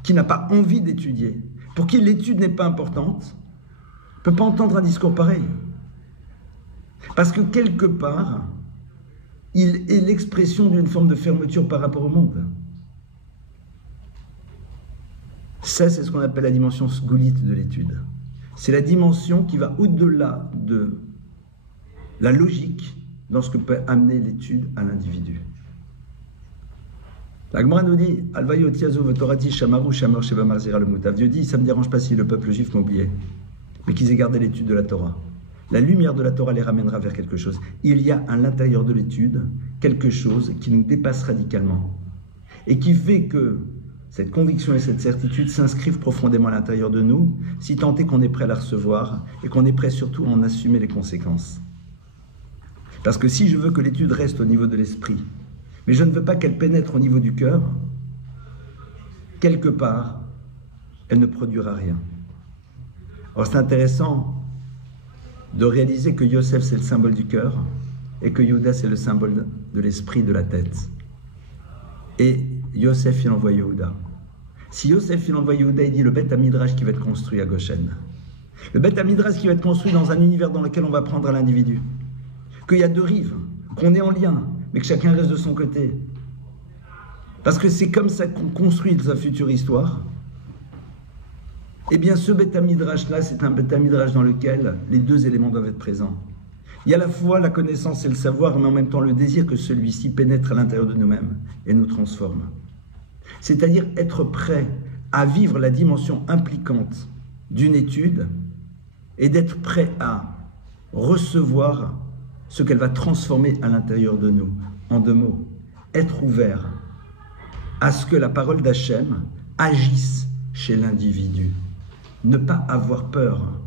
qui n'a pas envie d'étudier, pour qui l'étude n'est pas importante, ne peut pas entendre un discours pareil. Parce que quelque part, il est l'expression d'une forme de fermeture par rapport au monde. Ça, c'est ce qu'on appelle la dimension sgoulite de l'étude. C'est la dimension qui va au-delà de la logique dans ce que peut amener l'étude à l'individu. La Gemara nous dit Alvayot Yazo Vetorati Shamaru Shamar Sheva Marzira le Moutav. Dieu dit ça ne me dérange pas si le peuple juif m'oubliait, mais qu'ils aient gardé l'étude de la Torah. La lumière de la Torah les ramènera vers quelque chose. Il y a à l'intérieur de l'étude quelque chose qui nous dépasse radicalement et qui fait que cette conviction et cette certitude s'inscrivent profondément à l'intérieur de nous, si tant est qu'on est prêt à la recevoir et qu'on est prêt surtout à en assumer les conséquences. Parce que si je veux que l'étude reste au niveau de l'esprit, mais je ne veux pas qu'elle pénètre au niveau du cœur, quelque part, elle ne produira rien. Alors c'est intéressant de réaliser que Yosef c'est le symbole du cœur et que Yehuda c'est le symbole de l'esprit, de la tête. Et Yosef il envoie Yehuda. Si Yosef il envoie Yehuda, il dit le Beth Midrash qui va être construit à Goshen. Le Beth Midrash qui va être construit dans un univers dans lequel on va prendre à l'individu. Qu'il y a deux rives, qu'on est en lien, mais que chacun reste de son côté. Parce que c'est comme ça qu'on construit sa future histoire. Eh bien, ce Beth Midrash-là, c'est un Beth Midrash dans lequel les deux éléments doivent être présents. Il y a à la fois la connaissance et le savoir, mais en même temps le désir que celui-ci pénètre à l'intérieur de nous-mêmes et nous transforme. C'est-à-dire être prêt à vivre la dimension impliquante d'une étude et d'être prêt à recevoir ce qu'elle va transformer à l'intérieur de nous. En deux mots, être ouvert à ce que la parole d'Hachem agisse chez l'individu. Ne pas avoir peur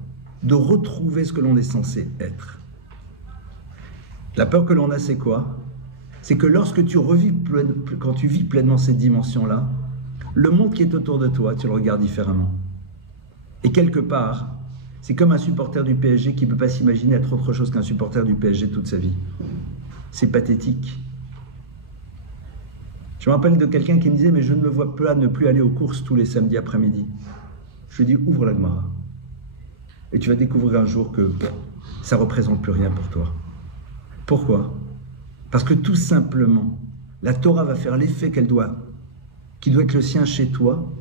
de retrouver ce que l'on est censé être. La peur que l'on a, c'est quoi? C'est que lorsque quand tu vis pleinement cette dimension-là, le monde qui est autour de toi, tu le regardes différemment. Et quelque part, c'est comme un supporter du PSG qui ne peut pas s'imaginer être autre chose qu'un supporter du PSG toute sa vie. C'est pathétique. Je me rappelle de quelqu'un qui me disait « Mais je ne me vois pas ne plus aller aux courses tous les samedis après-midi. » Je lui ai dit « Ouvre la Gemara. » Et tu vas découvrir un jour que ça ne représente plus rien pour toi. Pourquoi? Parce que tout simplement, la Torah va faire l'effet qui doit être le sien chez toi,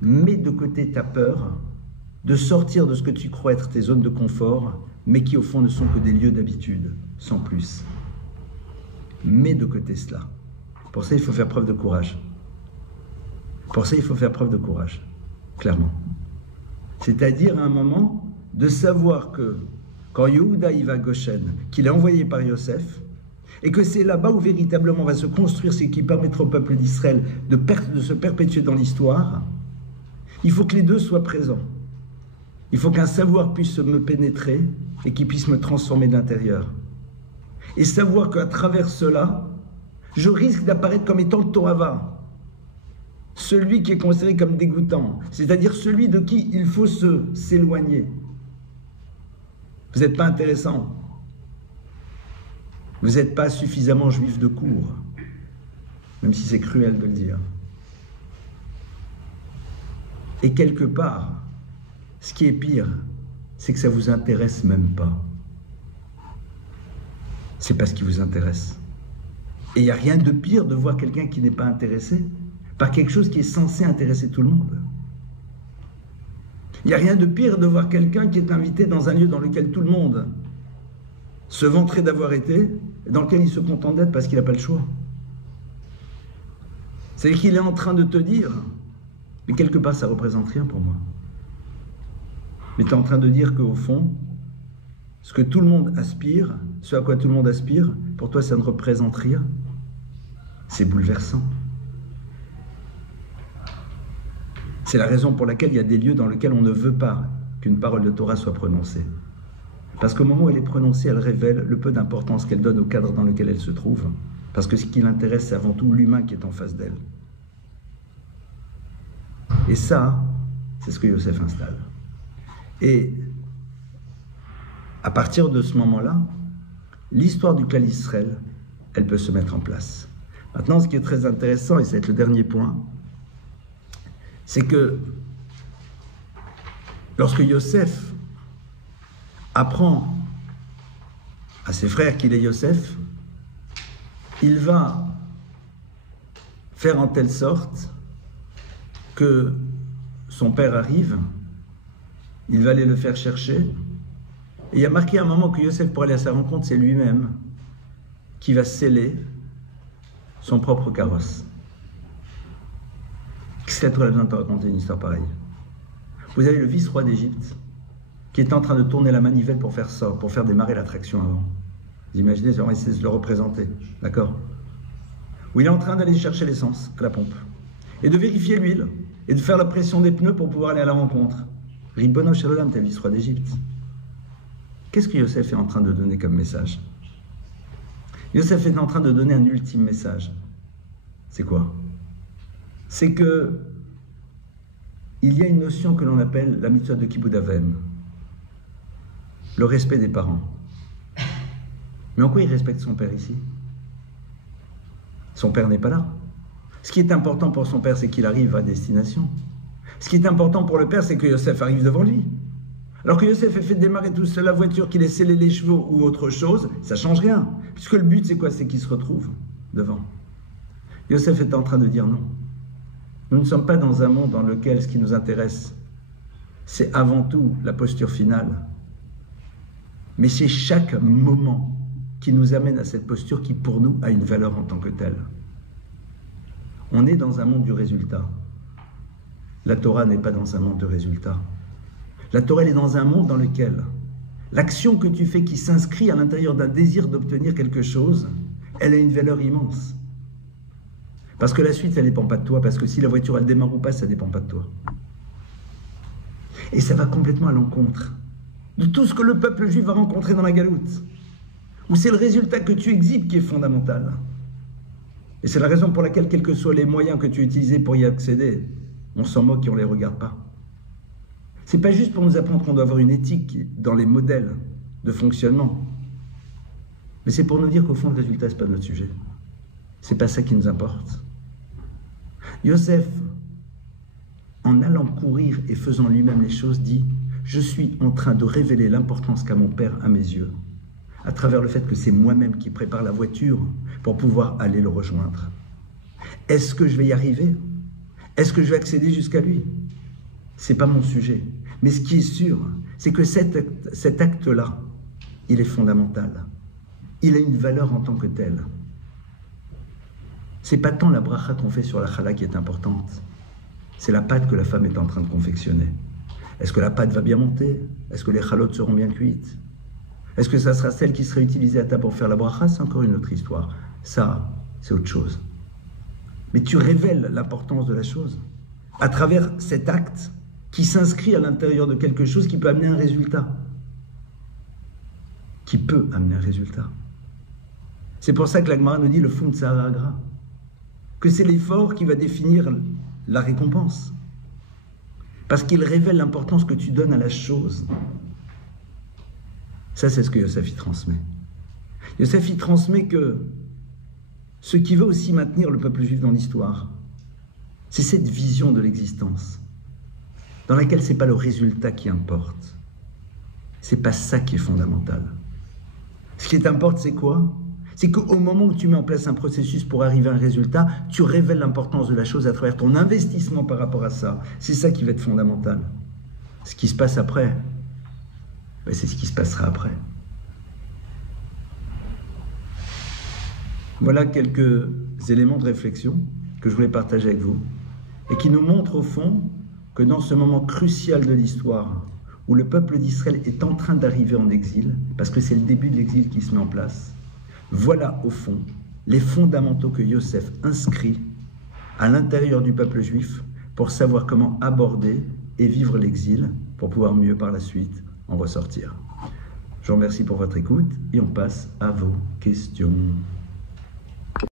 mets de côté ta peur de sortir de ce que tu crois être tes zones de confort, mais qui au fond ne sont que des lieux d'habitude, sans plus. Mets de côté cela. Pour ça, il faut faire preuve de courage. Pour ça, il faut faire preuve de courage, clairement. C'est-à-dire, à un moment, de savoir que quand Yehuda y va à Goshen, qu'il est envoyé par Yosef, et que c'est là-bas où véritablement va se construire ce qui permettra au peuple d'Israël de se perpétuer dans l'histoire, il faut que les deux soient présents. Il faut qu'un savoir puisse me pénétrer et qu'il puisse me transformer de l'intérieur. Et savoir qu'à travers cela, je risque d'apparaître comme étant le Torava, celui qui est considéré comme dégoûtant, c'est-à-dire celui de qui il faut s'éloigner. Vous n'êtes pas intéressant. Vous n'êtes pas suffisamment juif de cour, même si c'est cruel de le dire. Et quelque part, ce qui est pire, c'est que ça ne vous intéresse même pas. C'est pas ce qui vous intéresse. Et il n'y a rien de pire de voir quelqu'un qui n'est pas intéressé par quelque chose qui est censé intéresser tout le monde. Il n'y a rien de pire de voir quelqu'un qui est invité dans un lieu dans lequel tout le monde se vanterait d'avoir été, et dans lequel il se contente d'être parce qu'il n'a pas le choix. C'est qu'il est en train de te dire, mais quelque part ça ne représente rien pour moi. Mais tu es en train de dire qu'au fond, ce que tout le monde aspire, ce à quoi tout le monde aspire, pour toi ça ne représente rien. C'est bouleversant. C'est la raison pour laquelle il y a des lieux dans lesquels on ne veut pas qu'une parole de Torah soit prononcée. Parce qu'au moment où elle est prononcée, elle révèle le peu d'importance qu'elle donne au cadre dans lequel elle se trouve. Parce que ce qui l'intéresse, c'est avant tout l'humain qui est en face d'elle. Et ça, c'est ce que Yosef installe. Et à partir de ce moment-là, l'histoire du clan Israël, elle peut se mettre en place. Maintenant, ce qui est très intéressant, et c'est le dernier point, c'est que lorsque Yosef apprend à ses frères qu'il est Yosef, il va faire en telle sorte que son père arrive, il va aller le faire chercher, et il y a marqué à un moment que Yosef, pour aller à sa rencontre, c'est lui-même qui va sceller son propre carrosse. Qu'est-ce que tu as besoin de te raconter une histoire pareille? Vous avez le vice-roi d'Égypte qui est en train de tourner la manivelle pour faire ça, pour faire démarrer l'attraction avant. Vous imaginez, on va essayer de le représenter, d'accord? Où il est en train d'aller chercher l'essence à la pompe, et de vérifier l'huile, et de faire la pression des pneus pour pouvoir aller à la rencontre. Ribono shel olam, t'es vice-roi d'Égypte. Qu'est-ce que Yosef est en train de donner comme message? Yosef est en train de donner un ultime message. C'est quoi? C'est que il y a une notion que l'on appelle la mitzvah de Kibud Avem, le respect des parents. Mais en quoi il respecte son père ici? Son père n'est pas là. Ce qui est important pour son père, c'est qu'il arrive à destination. Ce qui est important pour le père, c'est que Yosef arrive devant lui. Alors que Yosef ait fait démarrer tout seul la voiture, qu'il ait scellé les chevaux ou autre chose, ça ne change rien. Puisque le but, c'est quoi? C'est qu'il se retrouve devant. Yosef est en train de dire non. Nous ne sommes pas dans un monde dans lequel ce qui nous intéresse, c'est avant tout la posture finale. Mais c'est chaque moment qui nous amène à cette posture qui, pour nous, a une valeur en tant que telle. On est dans un monde du résultat. La Torah n'est pas dans un monde de résultat. La Torah, elle est dans un monde dans lequel l'action que tu fais qui s'inscrit à l'intérieur d'un désir d'obtenir quelque chose, elle a une valeur immense. Parce que la suite, ça ne dépend pas de toi, parce que si la voiture, elle démarre ou pas, ça ne dépend pas de toi. Et ça va complètement à l'encontre de tout ce que le peuple juif va rencontrer dans la galoute, où c'est le résultat que tu exhibes qui est fondamental. Et c'est la raison pour laquelle, quels que soient les moyens que tu utilises pour y accéder, on s'en moque et on ne les regarde pas. C'est pas juste pour nous apprendre qu'on doit avoir une éthique dans les modèles de fonctionnement, mais c'est pour nous dire qu'au fond, le résultat, ce n'est pas notre sujet. C'est pas ça qui nous importe. Yosef, en allant courir et faisant lui-même les choses, dit « Je suis en train de révéler l'importance qu'a mon père à mes yeux, à travers le fait que c'est moi-même qui prépare la voiture pour pouvoir aller le rejoindre. Est-ce que je vais y arriver? Est-ce que je vais accéder jusqu'à lui? C'est pas mon sujet. Mais ce qui est sûr, c'est que cet acte-là, il est fondamental. Il a une valeur en tant que tel. C'est pas tant la bracha qu'on fait sur la challah qui est importante. C'est la pâte que la femme est en train de confectionner. Est-ce que la pâte va bien monter? Est-ce que les chalotes seront bien cuites? Est-ce que ça sera celle qui sera utilisée à table pour faire la bracha? C'est encore une autre histoire. Ça, c'est autre chose. Mais tu révèles l'importance de la chose à travers cet acte qui s'inscrit à l'intérieur de quelque chose qui peut amener un résultat. Qui peut amener un résultat. C'est pour ça que la Gemara nous dit le fum tsaragra, que c'est l'effort qui va définir la récompense. Parce qu'il révèle l'importance que tu donnes à la chose. Ça, c'est ce que Yosef y transmet. Yosef y transmet que ce qui veut aussi maintenir le peuple juif dans l'histoire, c'est cette vision de l'existence, dans laquelle ce n'est pas le résultat qui importe. Ce n'est pas ça qui est fondamental. Ce qui importe, c'est quoi? C'est qu'au moment où tu mets en place un processus pour arriver à un résultat, tu révèles l'importance de la chose à travers ton investissement par rapport à ça. C'est ça qui va être fondamental. Ce qui se passe après, ben c'est ce qui se passera après. Voilà quelques éléments de réflexion que je voulais partager avec vous et qui nous montrent au fond que dans ce moment crucial de l'histoire, où le peuple d'Israël est en train d'arriver en exil, parce que c'est le début de l'exil qui se met en place, voilà au fond les fondamentaux que Yosef inscrit à l'intérieur du peuple juif pour savoir comment aborder et vivre l'exil pour pouvoir mieux par la suite en ressortir. Je vous remercie pour votre écoute et on passe à vos questions.